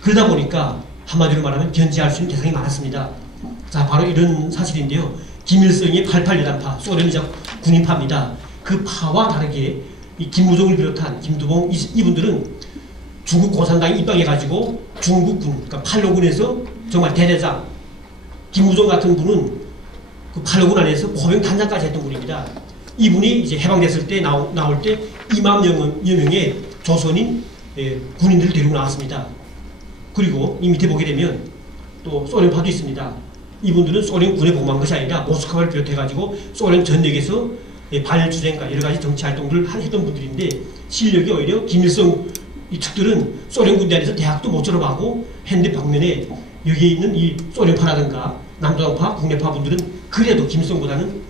그러다 보니까 한마디로 말하면 견제할 수 있는 대상이 많았습니다. 자, 바로 이런 사실인데요. 김일성의 88 여단파, 소련이자 군인파입니다. 그 파와 다르게 이 김무종을 비롯한 김두봉 이분들은 중국 공산당이 입당해가지고 중국군, 그러니까 팔로군에서 정말 대대장, 김무종 같은 분은 그 팔로군 안에서 포병 단장까지 했던 분입니다. 이분이 이제 해방됐을 때 나올 때 2만 여명의 조선인 군인들을 데리고 나왔습니다. 그리고 이 밑에 보게 되면 또 소련파도 있습니다. 이분들은 소련군에 복무한 것이 아니라 모스크바를 비롯해가지고 소련 전역에서 반일주쟁과 여러 가지 정치 활동들을 했던 분들인데 실력이 오히려 김일성 이 측들은 소련 군대 안에서 대학도 못 졸업하고 했는데 반면에 여기에 있는 이 소련파라든가 남도당파, 국내파 분들은 그래도 김일성보다는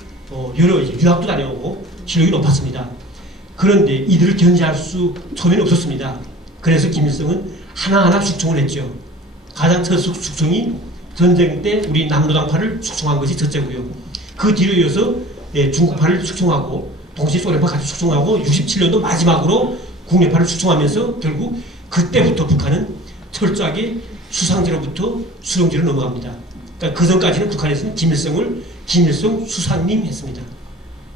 여러 이제 유학도 다녀오고 실력이 높았습니다. 그런데 이들을 견제할 수 처음에는 없었습니다. 그래서 김일성은 하나하나 숙청을 했죠. 가장 첫 숙청이 전쟁 때 우리 남도당파를 숙청한 것이 첫째고요. 그 뒤로 이어서 중국파를 숙청하고 동시에 소련파 같이 숙청하고 67년도 마지막으로 국내파를 숙청하면서 결국 그때부터 북한은 철저하게 수상제로부터 수령제로 넘어갑니다. 그러니까 그 전까지는 북한에서는 김일성을 김일성 수상님 했습니다.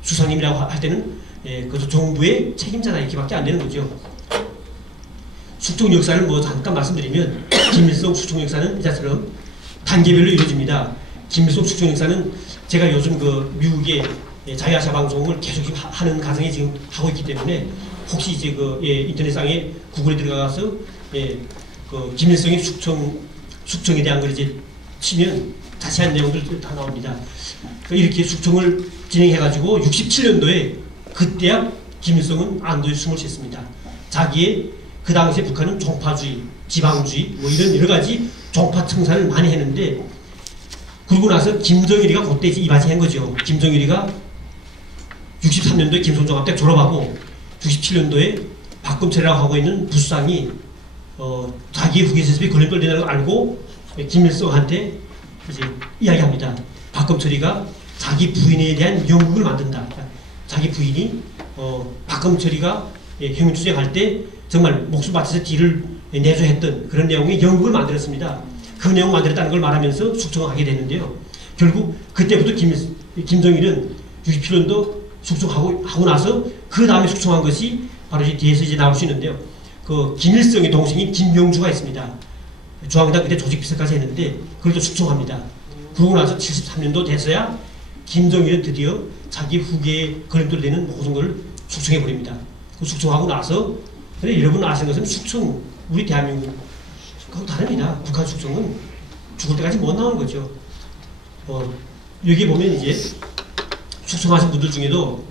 수상님이라고 할 때는 그것도 정부의 책임자다 이렇게밖에 안 되는 거죠. 숙청 역사를 뭐 잠깐 말씀드리면 김일성 숙청 역사는 이자처럼 단계별로 이루어집니다. 김일성 숙청 역사는 제가 요즘 그 미국의 자유아시아 방송을 계속 하는 과정에 지금 하고 있기 때문에 혹시 이제 그 인터넷상에 구글에 들어가서 그 김일성의 숙청에 대한 걸 이제 치면 자세한 내용들 다 나옵니다. 이렇게 숙청을 진행해가지고 67년도에 그때야 김일성은 안도에 숨을 쉬었습니다. 자기의 그 당시에 북한은 종파주의, 지방주의 뭐 이런 여러 가지 종파 청산을 많이 했는데 그러고 나서 김정일이가 그때 이제 이바지한 거죠. 김정일이가 63년도에 김son종합대 졸업하고 97년도에 박금철이라고 하고 있는 부수상이 자기의 후계 세습이 걸림돌된다는 걸 알고 김일성한테 이제 이야기합니다. 박금철이가 자기 부인에 대한 연극을 만든다. 자기 부인이 박금철이가 혁명투쟁할 때 정말 목숨 바쳐서 뒤를 내줘야 했던 그런 내용의 연극을 만들었습니다. 그 내용 만들었다는 걸 말하면서 숙청을 하게 됐는데요. 결국 그때부터 김정일은 67년도 숙청하고 나서 그 다음에 숙청한 것이 바로 이제 뒤에서 이제 나올 수 있는데요. 그 김일성의 동생인 김명주가 있습니다. 중앙당 그때 조직비서까지 했는데 그걸 또 숙청합니다. 그러고 나서 73년도 돼서야 김정일은 드디어 자기 후계에 걸림돌 되는 모든 걸 숙청해 버립니다. 그 숙청하고 나서 근데 여러분 아시는 것은 숙청 우리 대한민국 그거 다릅니다. 북한 숙청은 죽을 때까지 못 나오는 거죠. 여기 보면 이제 숙청하신 분들 중에도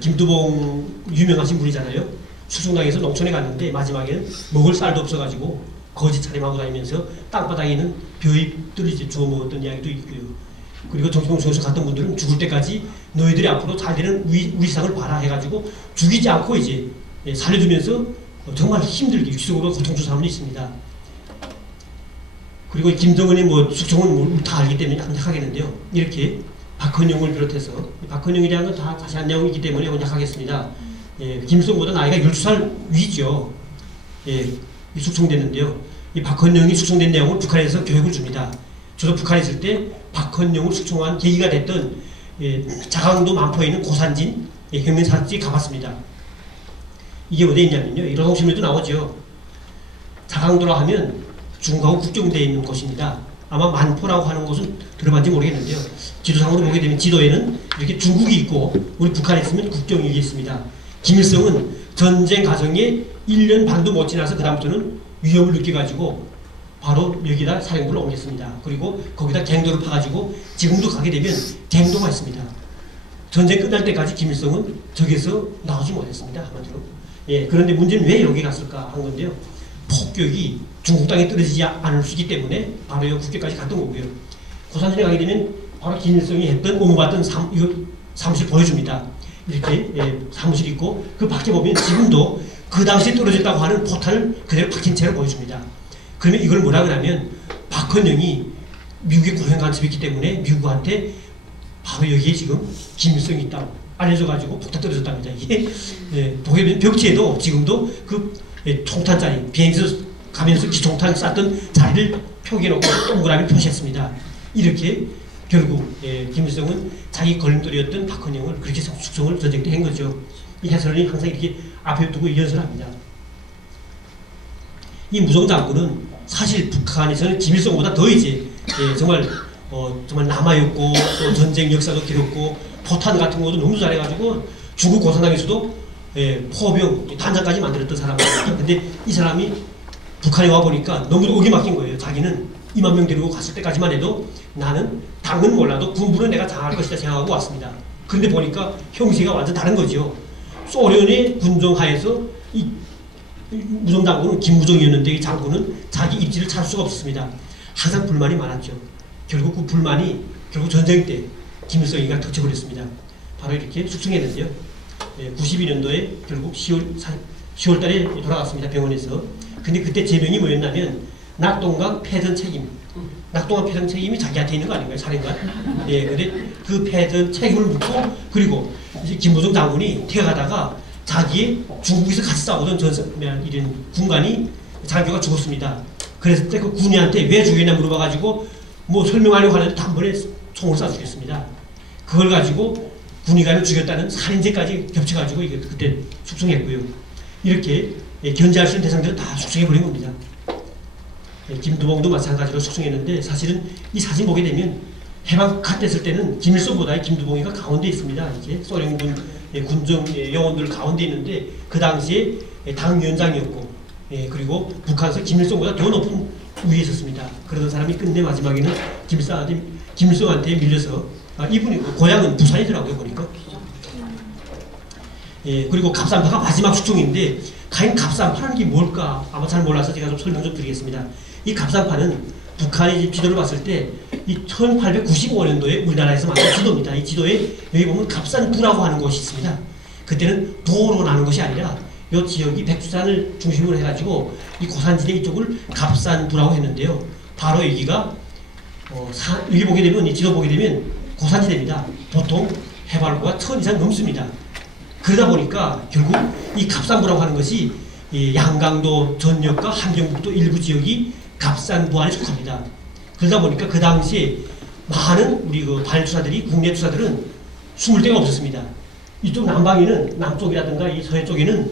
김두봉 유명하신 분이잖아요. 숙청당에서 농촌에 갔는데 마지막에는 먹을 쌀도 없어가지고 거지 차림하고 다니면서 땅바닥에 있는 벼잎들을 이제 주워 먹었던 이야기도 있고요. 그리고 정치봉청에서 갔던 분들은 죽을 때까지 너희들이 앞으로 잘 되는 우리 세상을 봐라 해가지고 죽이지 않고 이제 살려주면서 정말 힘들게 육체적으로 고통 준 사람도 있습니다. 그리고 김정은이 뭐 숙청은 다 알기 때문에 약하겠는데요. 이렇게 박헌용을 비롯해서 박헌용에 대한 건 다 자세한 내용이기 때문에 약하겠습니다. 김일성보다 나이가 12살 위죠. 숙청됐는데요. 이 박헌용이 숙청된 내용을 북한에서 교육을 줍니다. 저도 북한에 있을 때 박헌용을 숙청한 계기가 됐던 자강도 만포에 있는 고산진 혁명사직에 가봤습니다. 이게 어디에 있냐면요. 이 노동신문에도 나오죠. 자강도라 하면 중국하고 국경대에 있는 곳입니다. 아마 만포라고 하는 곳은 들어봤는지 모르겠는데요. 지도상으로 보게 되면 지도에는 이렇게 중국이 있고 우리 북한에 있으면 국경이 있습니다. 김일성은 전쟁 과정에 1년 반도 못 지나서 그 다음부터는 위험을 느껴가지고 바로 여기다 사령부를 옮겼습니다. 그리고 거기다 갱도를 파가지고 지금도 가게 되면 갱도가 있습니다. 전쟁 끝날 때까지 김일성은 저기서 나오지 못했습니다. 한마디로. 그런데 문제는 왜 여기 갔을까 한 건데요. 폭격이 중국 땅에 떨어지지 않을 수 있기 때문에 바로 여기 국경까지 갔던 거고요. 고산진에 가게 되면 바로 김일성이 했던 옹호받던 사무실 보여줍니다. 이렇게 사무실 있고 그 밖에 보면 지금도 그 당시에 떨어졌다고 하는 포탄을 그대로 박힌 채로 보여줍니다. 그러면 이걸 뭐라 그러면 박헌영이 미국의 고향 간첩이 있기 때문에 미국한테 바로 여기에 지금 김일성이 있다고 알려져가지고 폭탄 떨어졌답니다. 이게 보게 되면 벽지에도 지금도 그 총탄자리 비행기에서 가면서 기총탄 쐈던 자리를 표기해놓고 동그라미 표시했습니다. 이렇게 결국 김일성은 자기 걸림돌이었던 박헌영을 그렇게 숙청을 전쟁 때 한 거죠. 이 해설이 항상 이렇게 앞에 두고 연설합니다. 이 무정장군은 사실 북한에서는 김일성보다 더 이제 정말 남아있고 또 전쟁 역사도 길었고 포탄 같은 것도 너무 잘해가지고 중국 고산당에서도 포병, 단장까지 만들었던 사람입니다. 근데 이 사람이 북한에 와보니까 너무 오기 막힌 거예요. 자기는 2만 명 데리고 갔을 때까지만 해도 나는 당은 몰라도 군부는 내가 장할 것이다 생각하고 왔습니다. 그런데 보니까 형세가 완전 다른 거죠. 소련의 군정하에서 이 무정장군은 김무정이었는데 이 장군은 자기 입지를 찾을 수가 없었습니다. 항상 불만이 많았죠. 결국 그 불만이 결국 전쟁 때 김일성이가 덮쳐버렸습니다. 바로 이렇게 숙청했는데요. 92년도에 결국 10월 달에 돌아갔습니다. 병원에서. 근데 그때 제명이 뭐였냐면 낙동강 패전 책임. 낙동강 패전 책임이 자기한테 있는 거 아닌가요? 살인관? 근데 그 패전 책임을 묻고 그리고 이제 김무정 장군이 퇴가다가 자기의 중국에서 같이 싸우던 이런 군관이 장교가 죽었습니다. 그래서 그때 그 군인한테 왜 죽였냐 물어봐가지고 뭐 설명하려고 하는데 단번에 총을 쏴 죽였습니다. 그걸 가지고 군의관을 죽였다는 살인죄까지 겹쳐가지고 이게 그때 숙청했고요. 이렇게 견제할 수 있는 대상들은 다 숙청해버린 겁니다. 김두봉도 마찬가지로 숙청했는데 사실은 이 사진 보게 되면 해방 갓 됐을 때는 김일성보다 김두봉이가 가운데 있습니다. 이제 소련군 군정 요원들 가운데 있는데 그 당시에 당위원장이었고 그리고 북한에서 김일성보다 더 높은 위에 있었습니다. 그러던 사람이 끝내 마지막에는 김일성한테 밀려서 이분이 고향은 부산이더라고요 보니까. 그리고 갑산파가 마지막 숙청인데 과연 갑산파라는 게 뭘까 아마 잘 몰라서 제가 좀 설명 좀 드리겠습니다. 이 갑산파는 북한의 지도를 봤을 때 이 1895년도에 우리나라에서 만든 지도입니다. 이 지도에 여기 보면 갑산부라고 하는 곳이 있습니다. 그때는 도로 나는 것이 아니라 이 지역이 백두산을 중심으로 해가지고 이 고산지대 이쪽을 갑산부라고 했는데요. 바로 여기가 여기 보게 되면 이 지도 보게 되면 고산지대입니다. 보통 해발고가 1000 이상 넘습니다. 그러다 보니까 결국 이 갑산부라고 하는 것이 이 양강도 전역과 함경북도 일부 지역이 갑산부 안에 속합니다. 그러다 보니까 그 당시에 많은 우리 그 발투사들이 국내 투사들은 숨을 데가 없었습니다. 이쪽 남방에는 남쪽이라든가 이 서해 쪽에는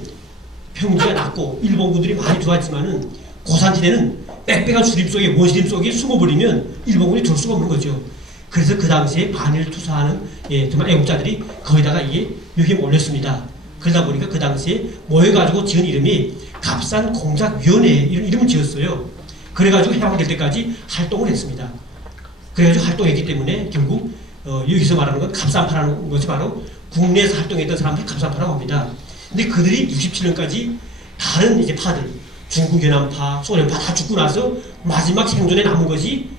평지가 낮고 일본군들이 많이 들어왔지만은 고산지대는 빽빽한 수림 속에 원시림 속에 숨어버리면 일본군이 들어올 수가 없는 거죠. 그래서 그 당시에 반일 투사하는 정말 애국자들이 거기다가 이게 여기에 몰렸습니다. 그러다 보니까 그 당시에 모여가지고 지은 이름이 갑산공작위원회 이런 이름을 지었어요. 그래가지고 해방될 때까지 활동을 했습니다. 그래가지고 활동했기 때문에 결국 여기서 말하는 건 갑산파라는 것이 바로 국내에서 활동했던 사람들이 갑산파라고 합니다. 근데 그들이 67년까지 다른 이제 파들, 중국 연안파, 소련파 다 죽고 나서 마지막 생존에 남은 것이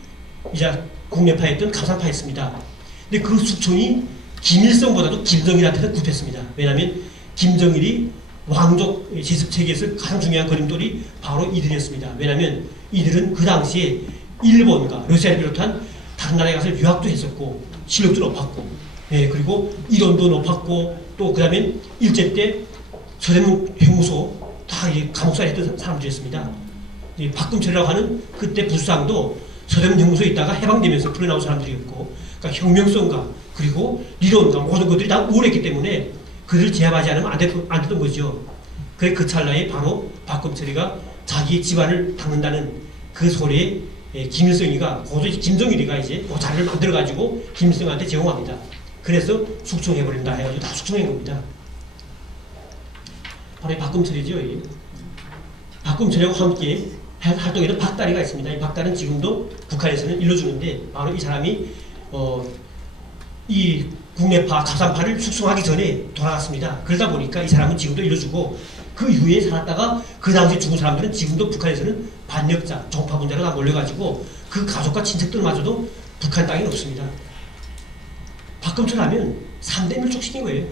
이제 국내파였던 갑산파였습니다. 근데 그 숙청이 김일성보다도 김정일한테는 굽혔습니다. 왜냐하면 김정일이 왕족 제습 체계에서 가장 중요한 걸림돌이 바로 이들이었습니다. 왜냐하면 이들은 그 당시에 일본과 러시아를 비롯한 다른 나라에 가서 유학도 했었고 실력도 높았고, 예, 그리고 이론도 높았고, 또 그 다음에 일제 때 서대문 형무소 다 감옥살이 했던 사람들이었습니다. 박금철이라고 하는 그때 부수장도 서대문 형무소에 있다가 해방되면서 풀려나온 사람들이었고, 그러니까 혁명성과 그리고 리론과 모든 것들이 다 우월했기 때문에 그들을 제압하지 않으면 안 됐던 거죠. 그 찰나에 바로 박금철이가 자기 집안을 닦는다는 그 소리에 김일성이가 고조지 김정일이가 이제 그 자리를 만들어가지고 김일성한테 제공합니다. 그래서 숙청해버린다 해가지고 다 숙청한 겁니다. 바로 이 박금철이죠. 박금철하고 함께 활동했던 박다리가 있습니다. 이 박다리는 지금도 북한에서는 일러주는데 바로 이 사람이 이 국내파, 갑산파를 숙성하기 전에 돌아갔습니다. 그러다 보니까 이 사람은 지금도 일러주고 그 이후에 살았다가 그 당시에 죽은 사람들은 지금도 북한에서는 반역자, 종파분자로 다 몰려가지고 그 가족과 친척들마저도 북한 땅에 없습니다. 박금철 하면 3대 밀족시킨 거예요.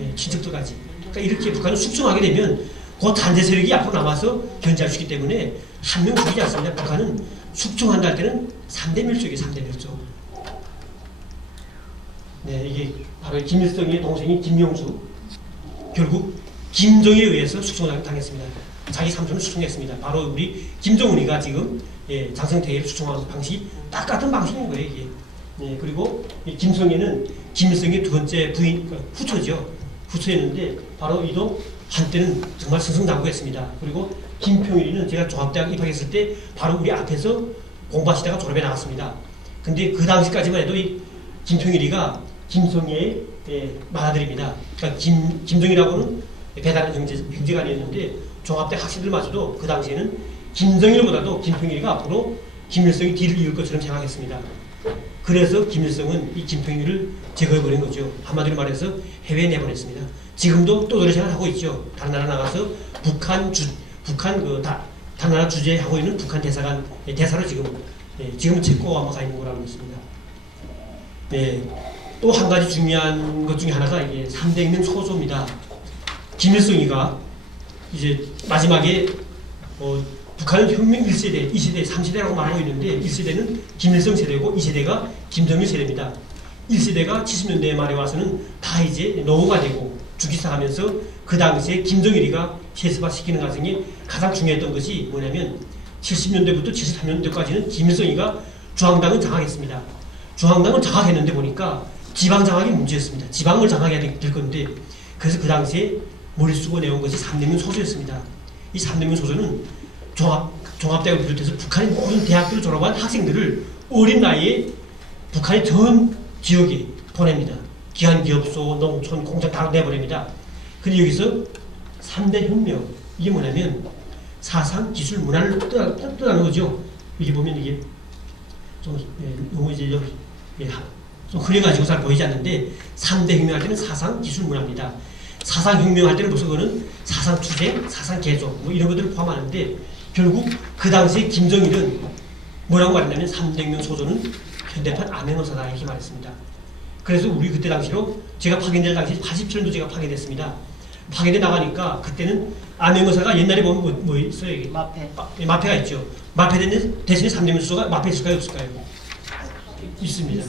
예, 친척들까지. 그러니까 이렇게 북한을 숙성하게 되면 그 단대 세력이 앞으로 남아서 견제할 수 있기 때문에 한 명 죽이지 않습니다. 북한은 숙청한다 할 때는 3대 밀족이에요. 3대 밀족. 네, 이게 바로 김일성의 동생인 김용수. 결국 김정일에 의해서 숙청을 당했습니다. 자기 삼촌을 숙청했습니다. 바로 우리 김정은이가 지금 장성택을 숙청하는 방식이 딱 같은 방식인 거예요. 이게. 네, 그리고 김성애는 김일성의 두 번째 부인, 그러니까 후처죠. 후처였는데 바로 이도 한때는 정말 승승장구했습니다. 그리고 김평일이는 제가 종합대학 입학했을 때 바로 우리 앞에서 공부하시다가 졸업해 나갔습니다. 근데 그 당시까지만 해도 이 김평일이가 김성애의 맏아들입니다. 그러니까 김정일하고는 배다른 형제간이었는데 종합대 학생들마저도 그 당시에는 김정일보다도 김평일이가 앞으로 김일성이 뒤를 이을 것처럼 생각했습니다. 그래서 김일성은 이 김평일을 제거해버린 거죠. 한마디로 말해서 해외에 내보냈습니다. 지금도 또 그런 생각을 하고 있죠. 다른 나라 나가서 다른 나라 주재하고 있는 북한 대사관 대사로 지금 체코가 아마 가 있는 거라고 있습니다. 네, 또 한 가지 중요한 것 중에 하나가 이게 3대 혁명 소조입니다. 김일성이가 이제 마지막에 북한은 혁명 1세대, 2세대, 3세대라고 말하고 있는데 1세대는 김일성 세대고 2세대가 김정일 세대입니다. 1세대가 70년대 말에 와서는 다 이제 노후가 되고 죽기 시작하면서 그 당시에 김정일이가 세습화시키는 과정이 가장 중요했던 것이 뭐냐면 70년대부터 73년대까지는 김일성이가 중앙당을 장악했습니다. 중앙당을 장악했는데 보니까 지방 장악이 문제였습니다. 지방을 장악해야 될 건데 그래서 그 당시에 머리 쓰고 내온 것이 3대명 소조였습니다. 이 3대명 소조는 종합대학을 비롯해서 북한의 모든 대학들을 졸업한 학생들을 어린 나이에 북한의 전 지역에 보냅니다. 기한기업소, 농촌, 공장 다 내보냅니다. 근데 여기서 3대 혁명, 이게 뭐냐면 사상, 기술, 문화를 뜻하는 거죠. 이게 보면 이게 너무 이제 좀 흐려가지고 잘 보이지 않는데 3대 혁명할 때는 사상, 기술, 문화입니다. 사상 혁명할 때는 무슨 거는 사상 투쟁, 사상 개조 뭐 이런 것들을 포함하는데 결국 그 당시에 김정일은 뭐라고 말했냐면 3대 혁명 소조는 현대판 암행어사다 이렇게 말했습니다. 그래서 우리 그때 당시로 제가 파견될 당시 87년도 제가 파견됐습니다. 파견돼 나가니까 그때는 암행어사가 옛날에 보면 뭐 있어요? 이게? 마패가 있죠. 마패 대신에 3대 혁명 소조가 마패 있을까요? 없을까요? 있습니다.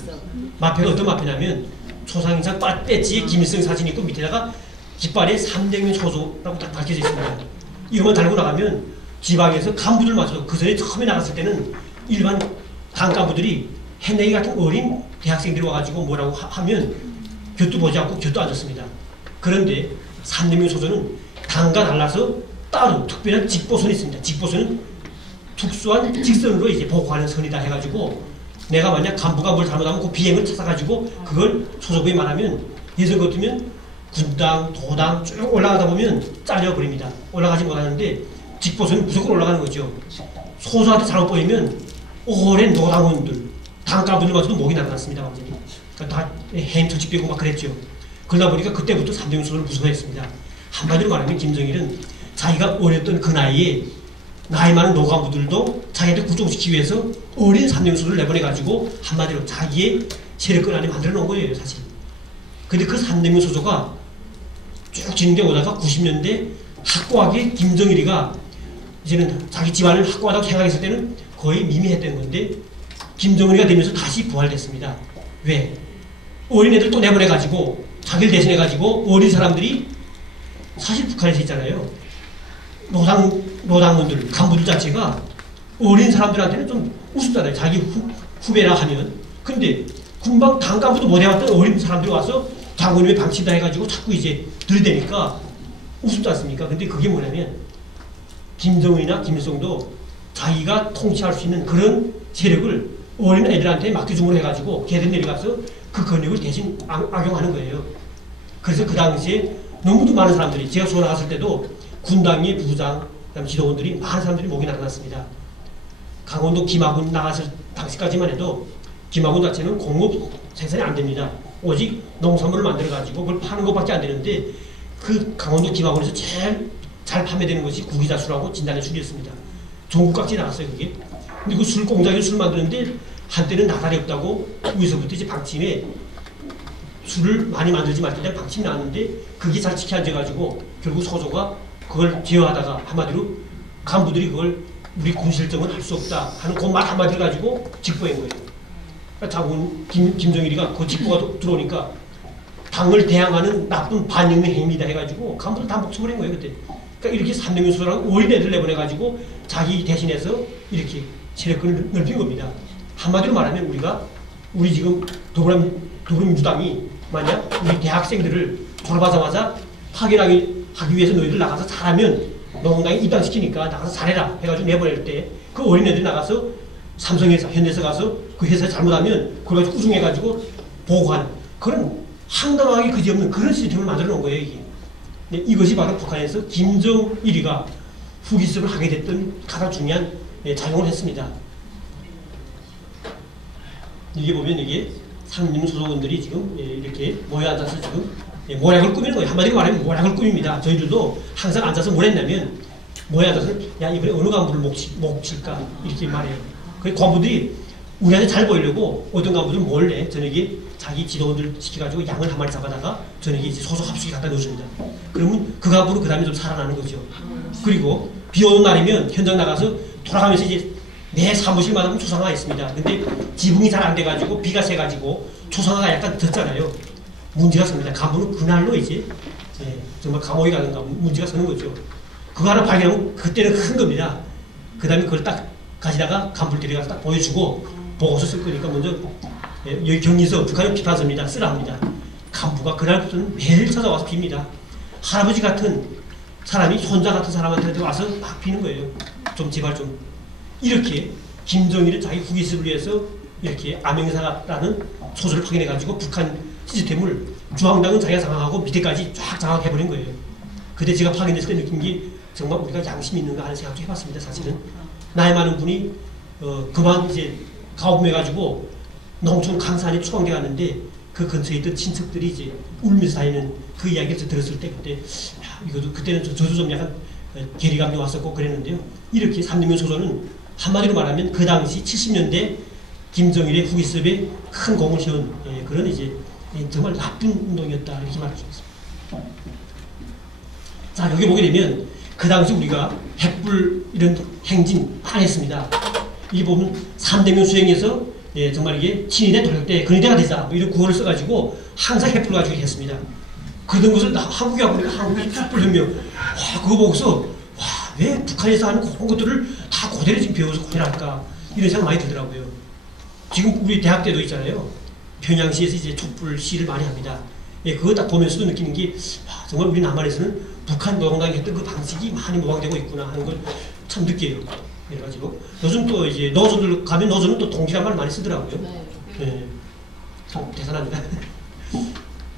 마패가 어떤 마패냐면 초상인상 배지에 김일성 사진이 있고 밑에다가 깃발에 3대 혁명 소조라고 딱 밝혀져 있습니다. 이것만 달고 나가면 지방에서 간부들마저 그 전에 처음에 나갔을 때는 일반 당 간부들이 해내기 같은 어린 대학생들이 와가지고 뭐라고 하면 곁도 보지 않고 곁도 앉았습니다. 그런데 3대 혁명 소조는 당과 달라서 따로 특별한 직보선이 있습니다. 직보선은 특수한 직선으로 이제 보고하는 선이다 해가지고 내가 만약 간부가 뭘 잘못하면 그 비행을 찾아가지고 그걸 소조부에 말하면 예전 같으면 군당, 도당 쭉 올라가다 보면 잘려버립니다. 올라가지 못하는데 직보수는 무조건 올라가는 거죠. 소수한테 잘못 보이면 오랜 노당원들, 당가분들 마저도 목이 날아갔습니다. 완전히. 그러니까 다 해임 조직되고 막 그랬죠. 그러다 보니까 그때부터 삼대문 소설을 무서워했습니다. 한마디로 말하면 김정일은 자기가 어렸던 그 나이에 나이 많은 노간부들도 자기한테 구종시키기 위해서 어린 삼대문 소설을 내보내가지고 한마디로 자기의 세력권 안에 만들어 놓은 거예요, 사실. 근데 그 삼대문 소조가 쭉 진행되어 오다가 90년대 확고하게 김정일이가 이제는 자기 집안을 확고하다고 생각했을 때는 거의 미미했던 건데 김정일이가 되면서 다시 부활됐습니다. 왜? 어린애들 또 내보내가지고 자기를 대신해가지고 어린 사람들이 사실 북한에서 있잖아요. 노당원들, 간부들 자체가 어린 사람들한테는 좀 우습잖아요. 자기 후배라 하면. 근데 군방 당간부도 못 해왔던 어린 사람들이 와서 장군님의 방치다 해가지고 자꾸 이제 들이대니까 우습지 않습니까? 근데 그게 뭐냐면 김정은이나 김일성도 자기가 통치할 수 있는 그런 세력을 어린 애들한테 맡겨줌으로 해가지고 걔들 내려가서 그 권력을 대신 악용하는 거예요. 그래서 그 당시에 너무도 많은 사람들이 제가 수원 나갔을 때도 군당의 부장, 그다음 지도원들이 많은 사람들이 목이 날아났습니다. 강원도 김학군 나갔을 당시까지만 해도 김학군 자체는 공업 생산이 안 됩니다. 오직 농산물을 만들어가지고 그걸 파는 것밖에 안 되는데 그 강원도 김학군에서 제일 잘 판매되는 것이 구기자술하고 진단의 술이었습니다. 전국 각지에 나갔어요, 그게. 근데 그 술 공장에 술 만드는데 한때는 나달이 없다고 위에서부터 이제 방침에 술을 많이 만들지 말자 방침이 나왔는데 그게 잘 지켜앉아가지고 결국 소조가 그걸 제어하다가 한마디로 간부들이 그걸 우리 군실정은 할 수 없다 하는 그 말 한마디를 가지고 직보한 거예요. 그러니까 장군 김정일이가 그 직보가 들어오니까 당을 대항하는 나쁜 반영의 행위다 해가지고 간부들 다 목숨을 한 거예요, 그때. 그러니까 이렇게 삼대문 소설하고 어린애들 내보내가지고 자기 대신해서 이렇게 세력권을 넓힌 겁니다. 한마디로 말하면 우리 지금 더불어민주당이 만약 우리 대학생들을 졸업하자마자 파견하기 위해서 너희들 나가서 잘하면 노동당에 입당시키니까 나가서 잘해라 해가지고 내보낼 때 그 어린애들이 나가서 삼성회사, 현대사 가서 그 회사에 잘못하면 그걸 가지고 꾸중해가지고 보고하는 그런 황당하게 그지없는 그런 시스템을 만들어 놓은 거예요, 이게. 이것이 바로 북한에서 김정일이가 후기습을 하게 됐던 가장 중요한 작용을 했습니다. 이게 보면 이게 상림 소속원들이 지금 이렇게 모여 앉아서 지금 모략을 꾸미는 거예요. 한마디로 말하면 모략을 꾸밉니다. 저희들도 항상 앉아서 뭘 했냐면 모여 앉아서 야 이번에 어느 간부를 목 칠까 이렇게 말해요. 그 간부들이 우리한테 잘 보이려고 어떤 간부들은 몰래 저녁에 자기 지도원들 시켜가지고 양을 한 마리 잡아다가 저녁에 이제 소속 합숙에 갖다 넣어줍니다. 그러면 그 간부는 그 다음에 좀 살아나는 거죠. 그리고 비 오는 날이면 현장 나가서 돌아가면서 이제 매 사무실마다 초상화가 있습니다. 근데 지붕이 잘 안 돼가지고 비가 새가지고 초상화가 약간 젖잖아요. 문제가 섭니다. 간부는 그날로 이제 정말 감옥에 가는가 문제가 서는 거죠. 그거 하나 발견하면 그때는 큰 겁니다. 그 다음에 그걸 딱 가지다가 간부를 데려가서 딱 보여주고 보고서 쓸 거니까 먼저 여기 경리서 북한은 비판서입니다. 쓰라 합니다. 간부가 그날부터는 매일 찾아와서 빕니다. 할아버지 같은 사람이 손자 같은 사람한테 와서 막 비는 거예요. 좀 제발 좀. 이렇게 김정일은 자기 후기습을 위해서 이렇게 암행사라는 소설을 확인해가지고 북한 시스템을 중앙당은 자기가 장악하고 밑에까지 쫙 장악해버린 거예요. 그때 제가 확인했을 때 느낀 게 정말 우리가 양심이 있는가 하는 생각도 해봤습니다. 사실은 나이 많은 분이 그만 이제 가업해가지고 농촌 강산에 추방돼 갔는데 그 근처에 있던 친척들이 이제 울면서 다니는 그 이야기를 들었을 때 그때 야, 이것도 그때는 저도 좀 약간 괴리감이 왔었고 그랬는데요. 이렇게 삼림면 소설은 한마디로 말하면 그 당시 70년대 김정일의 후기습에 큰 공을 세운 그런 이제 정말 나쁜 운동이었다 이렇게 말할 수 있습니다. 자 여기 보게 되면 그 당시 우리가 핵불 이런 행진 많이 했습니다. 이 보면 3대면 수행에서 정말 이게 친위대 돌격대 근위대가 되자 뭐 이런 구호를 써가지고 항상 핵불 가지고 했습니다. 그런 것을 한국에 와보니까 한국의 핵불혁명 와 그거 보고서 와 왜 북한에서 하는 그런 것들을 다 그대로 지금 배워서 그대로 할까 이런 생각 많이 들더라고요. 지금 우리 대학 때도 있잖아요. 평양시에서 이제 촛불 시를 많이 합니다. 그거 딱 보면서도 느끼는 게 와, 정말 우리 남한에서는 북한 노동당이 했던 그 방식이 많이 모방되고 있구나 하는 걸 참 느껴요. 그래가지고 요즘 또 이제 노조들 가면 노조는 또 동지란 말 많이 쓰더라고요. 참 대단합니다.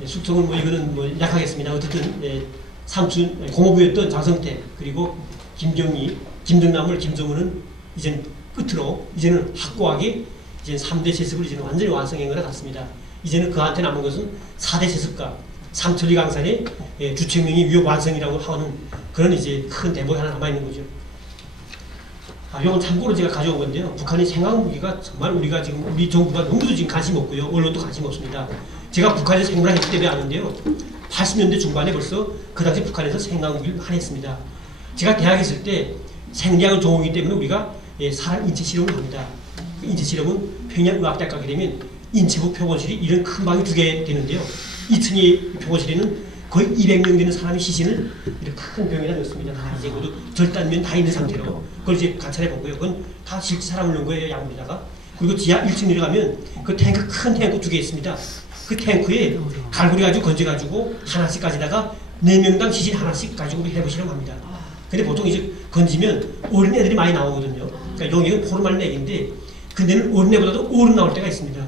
숙청은 뭐 이거는 뭐 약하겠습니다. 어쨌든 삼촌 공업부였던 장성태 그리고 김정희, 김정남을 김정은은 이제는 끝으로 이제는 확고하게 이제 3대 세습을 이제는 완전히 완성한 것 같습니다. 이제는 그한테 남은 것은 4대 세습과 삼천리 강산의 주체명이 위협 완성이라고 하는 그런 이제 큰 대목이 하나 남아 있는 거죠. 이건 참고로 제가 가져온 건데요. 북한의 생화무기가 정말 우리가 지금 우리 정부가 너무도 지금 관심 없고요. 언론도 관심 없습니다. 제가 북한에서 생물을 했기 때문에 아는데요. 80년대 중반에 벌써 그 당시 북한에서 생화무기를 많이 했습니다. 제가 대학에 있을 때 생리학을 전공이기 때문에 우리가 사람 인체 실험을 합니다. 그 인체 실험은 평양의학대학 가게 되면 인체부 표본실이 이런 큰 방이 2개 되는데요. 2층의 표본실에는 거의 200명 되는 사람의 시신을 이렇게 큰 병에다 넣습니다. 다 이제 모두 절단면 다 있는 상태로 그걸 이제 관찰해 보고요. 그건 다 실제 사람을 넣은 거예요, 약물에다가. 그리고 지하 1층 내려가면 그 탱크 큰 탱크 2개 있습니다. 그 탱크에 갈고리 가지고 건져가지고 하나씩 가지다가 4명당 시신 하나씩 가지고 해부 실험합니다. 근데 보통 이제 건지면 어린 애들이 많이 나오거든요. 그러니까 용액은 포르말린 액인데 근데는 어린 애보다도 어른 나올 때가 있습니다.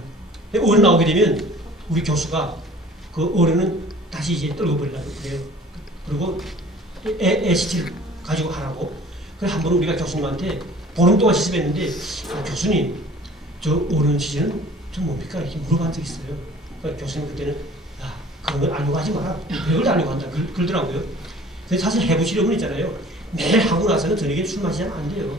어른 나오게 되면 우리 교수가 그 어른은 다시 이제 떨궈버리려고 그래요. 그리고 애 시체를 가지고 하라고. 그래서 한 번 우리가 교수님한테 보름 동안 실습했는데 교수님 저 어른 시체는 좀 뭡니까? 이렇게 물어본 적이 있어요. 그러니까 교수님 그때는 그런 걸 아니고 하지 마라. 별걸 아니고 한다. 그러더라고요. 근데 사실 해부 실험은 있잖아요. 매일 하고 나서는 저녁에 술 마시면 안 돼요.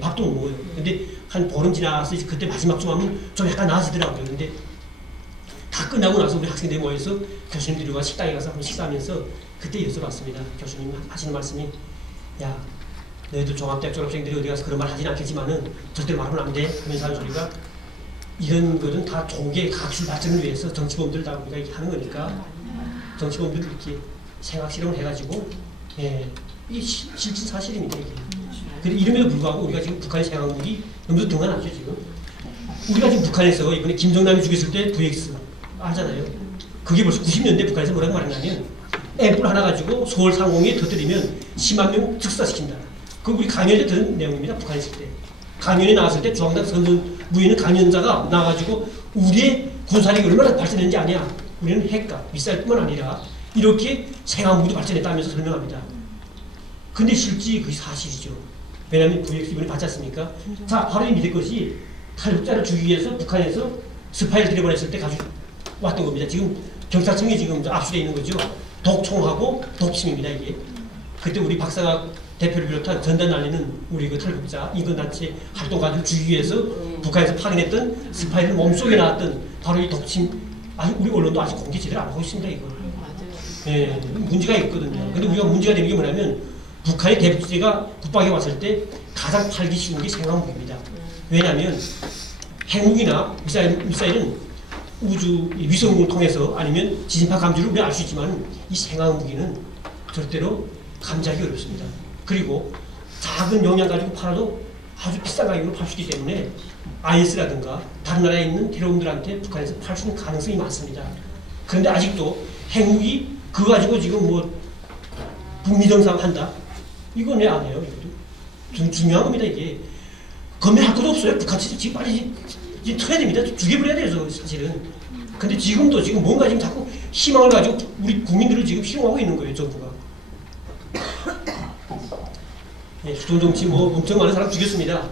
밥도 못 먹어요. 근데 한 보름 지나서 이제 그때 마지막 좀 하면 좀 약간 나아지더라고요. 근데 다 끝나고 나서 우리 학생들이 모여서 교수님들과 식당에 가서 한번 식사하면서 그때 여쭤봤습니다. 교수님 하시는 말씀이 야 너희들 종합대학 졸업생들이 어디 가서 그런 말 하진 않겠지만은 절대로 말하면 안 돼 하면서 하는 소리가 이런 것은 다 조국의 가출 발전을 위해서 정치범들 다 우리가 이렇게 하는 거니까 정치범들 이렇게 생각 실험을 해가지고 이게 실질 사실입니다. 이게. 근데 이름에도 불구하고 우리가 지금 북한의 생화무기 너무 등한하죠 지금. 우리가 지금 북한에서 이번에 김정남이 죽였을 때 VX 하잖아요. 그게 벌써 90년대 북한에서 뭐라고 말했냐면 앰플 하나 가지고 서울 상공에 터뜨리면 10만 명 즉사시킨다. 그 우리 강연에 들은 내용입니다. 북한에 있을 때. 강연에 나왔을 때 중앙당 선전부에 강연자가 나와가지고 우리의 군사력이 얼마나 발전했는지 아냐. 우리는 핵과 미사일뿐만 아니라 이렇게 생화무기도 발전했다면서 설명합니다. 근데 실제 그게 사실이죠. 왜냐하면 VX 이번에 받지 않습니까? 자, 바로 이 밑에 것이 탈북자를 죽이기 위해서 북한에서 스파이를 들여보냈을 때 가지고 왔던 겁니다. 지금 경찰청에 지금 압수되어 있는 거죠. 독총하고 독침입니다, 이게. 그때 우리 박사각 대표를 비롯한 전단 날리는 우리 그 탈북자, 인권단체 활동가들을 죽이기 위해서 북한에서 파견했던 스파이를 몸속에 나왔던 바로 이 독침, 아직 우리 언론도 아직 공개 제대로 안 하고 있습니다, 이거. 문제가 있거든요. 근데 우리가 문제가 되는 게 뭐냐면 북한의 대북제가 국방에 왔을 때 가장 팔기 쉬운 게 생화무기입니다. 왜냐하면 핵무기나 미사일은 우주 위성을 통해서 아니면 지진파 감지를 우리가 알 수 있지만 이 생화무기는 절대로 감지하기 어렵습니다. 그리고 작은 용량 가지고 팔아도 아주 비싼 가격으로 팔 수 있기 때문에 IS라든가 다른 나라에 있는 테러범들한테 북한에서 팔 수 있는 가능성이 많습니다. 그런데 아직도 핵무기 그거 가지고 지금 뭐 북미 정상 한다? 이건 왜 안 해요? 이것도 중요한 겁니다. 이게 검열할 것도 없어요. 북한 지금 빨리 이제 터야 됩니다. 죽여버려야 돼요, 사실은. 근데 지금도 지금 뭔가 지금 자꾸 희망을 가지고 우리 국민들을 지금 희롱하고 있는 거예요, 정부가. 수도정치 뭐 엄청 많은 사람 죽였습니다.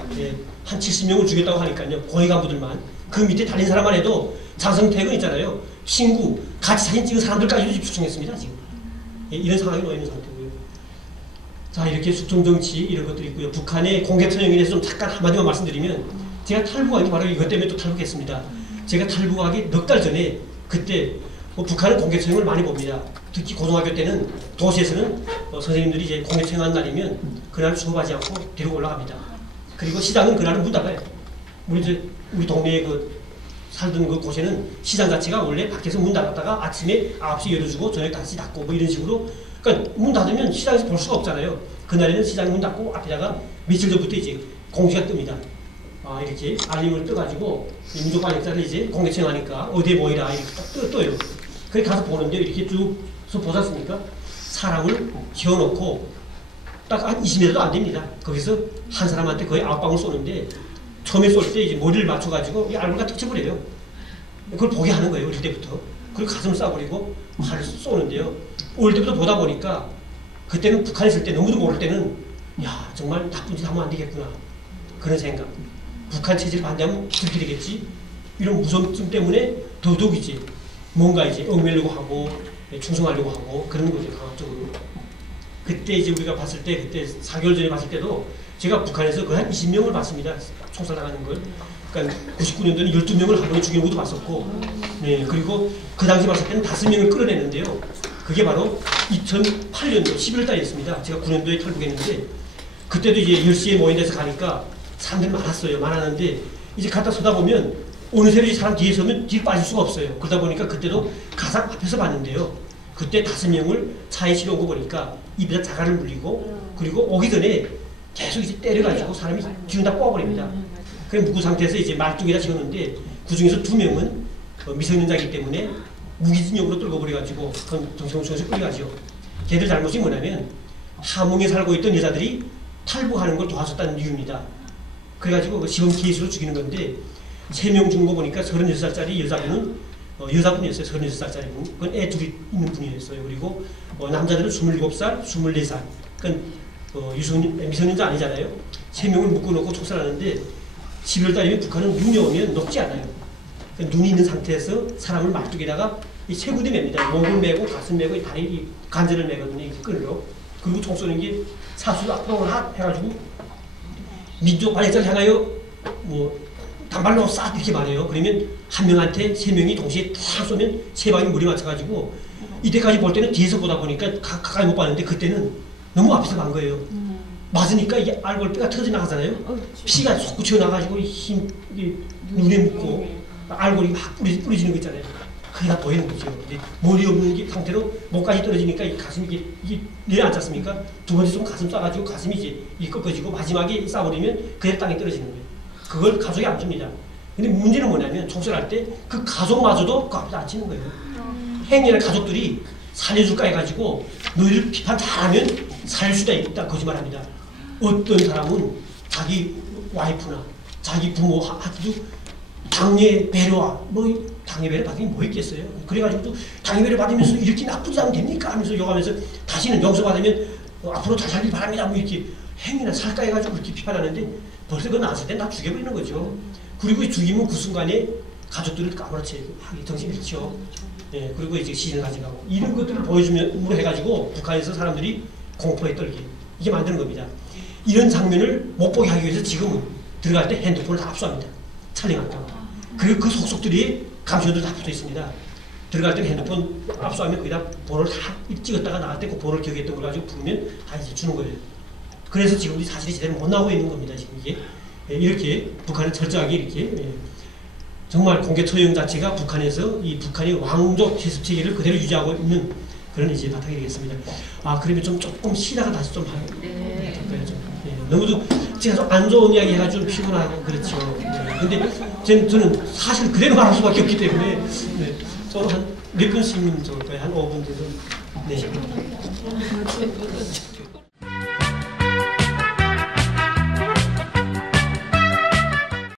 한 70명을 죽였다고 하니까요. 고위 간부들만. 그 밑에 달린 사람만 해도 장성택은 있잖아요. 친구, 같이 사진 찍은 사람들까지도 지금 추청했습니다, 지금. 이런 상황이 놓여 있는 상태고요. 자, 이렇게 숙종정치 이런 것들이 있고요. 북한의 공개투영에 대해서 좀 잠깐 한마디만 말씀드리면 제가 탈북하기 바로 이것 때문에 또 탈북했습니다. 제가 탈북하기 넉 달 전에 그때 북한은 공개투영을 많이 봅니다. 특히 고등학교 때는 도시에서는 선생님들이 이제 공개투영한 날이면 그날 수업하지 않고 데리고 올라갑니다. 그리고 시장은 그날은 문 닫아요. 우리 동네에 살던 그 곳에는 시장 자체가 원래 밖에서 문 닫았다가 아침에 9시 열어주고 저녁 다시 닫고 뭐 이런 식으로. 그러니까 문 닫으면 시장에서 볼 수가 없잖아요. 그날에는 시장 문 닫고 앞에다가 며칠 전부터 이제 공지가 뜹니다. 이렇게 알림을 떠가지고 민족반역자를 이제 공개청하니까 어디에 모이라 이렇게 딱 떠요. 그래 가서 보는데 이렇게 쭉 보셨습니까? 사람을 지어놓고 딱 한 20m도 안 됩니다. 거기서 한 사람한테 거의 9방울 쏘는데 처음에 쏠 때 이제 머리를 맞춰가지고 이 알고가 탁 쳐버려요. 그걸 보게 하는 거예요, 어릴 때부터. 그리고 가슴 쏴버리고 활을 쏘는데요. 올 때부터 보다 보니까 그때는 북한에 있을 때 너무도 모를 때는 야 정말 나쁜 짓 하면 안 되겠구나 그런 생각. 북한 체제를 반대하면 그렇게 되겠지 이런 무서움 때문에 더더욱 이제 뭔가 이제 얽매려고 하고 충성하려고 하고 그런 거죠 강압적으로. 그때 이제 우리가 봤을 때 그때 4개월 전에 봤을 때도 제가 북한에서 거의 한 20명을 봤습니다. 총살 나가는 걸. 그러니까 99년도에는 12명을 한 번에 죽이는 것도 봤었고, 네, 그리고 그 당시 봤을 때는 5명을 끌어내는데요. 그게 바로 2008년도 11월 달이었습니다. 제가 9년도에 탈북했는데 그때도 이제 10시에 모인 데서 가니까 사람들이 많았어요. 많았는데 이제 갔다 서다 보면 어느새로 이 사람 뒤에 서면 뒤로 빠질 수가 없어요. 그러다 보니까 그때도 가상 앞에서 봤는데요. 그때 5명을 차에 실어온 거 보니까 입에다 자갈을 물리고 그리고 오기 전에 계속 이제 때려가지고 사람이 기운 다 뽑아버립니다. 그래 묶은 상태에서 이제 말뚝에다 지었는데 그 중에서 2명은 미성년자이기 때문에 무기징역으로 끌고 버려가지고 정신병원에 끌려가죠. 걔들 잘못이 뭐냐면 함흥에 살고 있던 여자들이 탈북하는 걸 도와줬다는 이유입니다. 그래가지고 그 시범 케이스로 죽이는 건데 3명 죽은 거 보니까 36살짜리 여자분은 여자분이었어요. 36살짜리 분. 그건 애 둘이 있는 분이었어요. 그리고 남자들은 27살, 24살. 그러니까 미성년자 아니잖아요. 3명을 묶어놓고 총살하는데 11월 달이면 북한은 눈이 오면 녹지 않아요. 그러니까 눈이 있는 상태에서 사람을 말뚝에다가 이 세 군데 맵니다. 목을 매고 가슴 매고 다리 관절을 매거든요. 이렇게 끈으로. 그리고 총 쏘는 게 사수도 앞으로 해가지고 민족 발해자를 향하여 뭐 단발로 싹 이렇게 말해요. 그러면 한 명한테 3명이 동시에 탁 쏘면 3방이 물이 맞춰가지고 이때까지 볼 때는 뒤에서 보다 보니까 가까이 못 봤는데 그때는 너무 앞에서 간 거예요. 맞으니까 이게 알골뼈가 터져 나가잖아요. 피가 솟구쳐 나가지고 힘 눈에 묻고 알골이 막 뿌려지는 거 있잖아요. 그게 다 보이는 거죠. 머리 없는 상태로 목까지 떨어지니까 이 가슴이 이게 내려앉지 않습니까? 두 번째 좀 가슴 쏴가지고 가슴이 이제 꺾어지고 마지막에 쏴버리면 그대로 땅에 떨어지는 거예요. 그걸 가족이 안 줍니다. 근데 문제는 뭐냐면 총살할 때 그 가족마저도 그 앞에서 안 치는 거예요. 행여나 가족들이 살려줄까 해가지고 너희들 비판 잘하면 살릴 수도 있다 거짓말합니다. 어떤 사람은 자기 와이프나 자기 부모한테도 당의 배려와 당의 배려 받으면 뭐 있겠어요. 그래가지고 또 당의 배려 받으면서 이렇게 나쁘지 않으면 됩니까? 하면서 욕하면서 다시는 용서받으면 앞으로 잘 살길 바랍니다. 뭐 이렇게 행위나 살까 해가지고 그렇게 비판하는데 벌써 그거 나왔을 때 다 죽여버리는 거죠. 그리고 죽이면 그 순간에 가족들을 까무러치고 정신이 잃죠. 예, 그리고 이제 시신을 가져가고 이런 것들을 보여주면으로 해가지고 북한에서 사람들이 공포에 떨게 이게 만드는 겁니다. 이런 장면을 못 보게 하기 위해서 지금은 들어갈 때 핸드폰을 다 압수합니다. 촬영한다고. 그리고 그 속속들이 감시원들 다 붙어 있습니다. 들어갈 때 핸드폰 압수하면 거기다 번호를 다 찍었다가 나갈 때 그 번호를 기억했던 걸 가지고 부르면 다 이제 주는 거예요. 그래서 지금 우리 사실이 제대로 못 나오고 있는 겁니다. 지금 이게 이렇게 북한은 철저하게 이렇게 정말 공개 처형 자체가 북한에서 이 북한의 왕족 제습 체계를 그대로 유지하고 있는 그런 이제 바탕이 되겠습니다. 아 그러면 좀 조금 쉬다가 다시 좀 할까요? 너무도 제가 좀 안 좋은 이야기 해가지고 좀 피곤하고 그렇죠. 근데 저는 사실 그대로 말할 수밖에 없기 때문에 좀 한 몇 분씩은 좋을까요? 한 5분 정도. 네.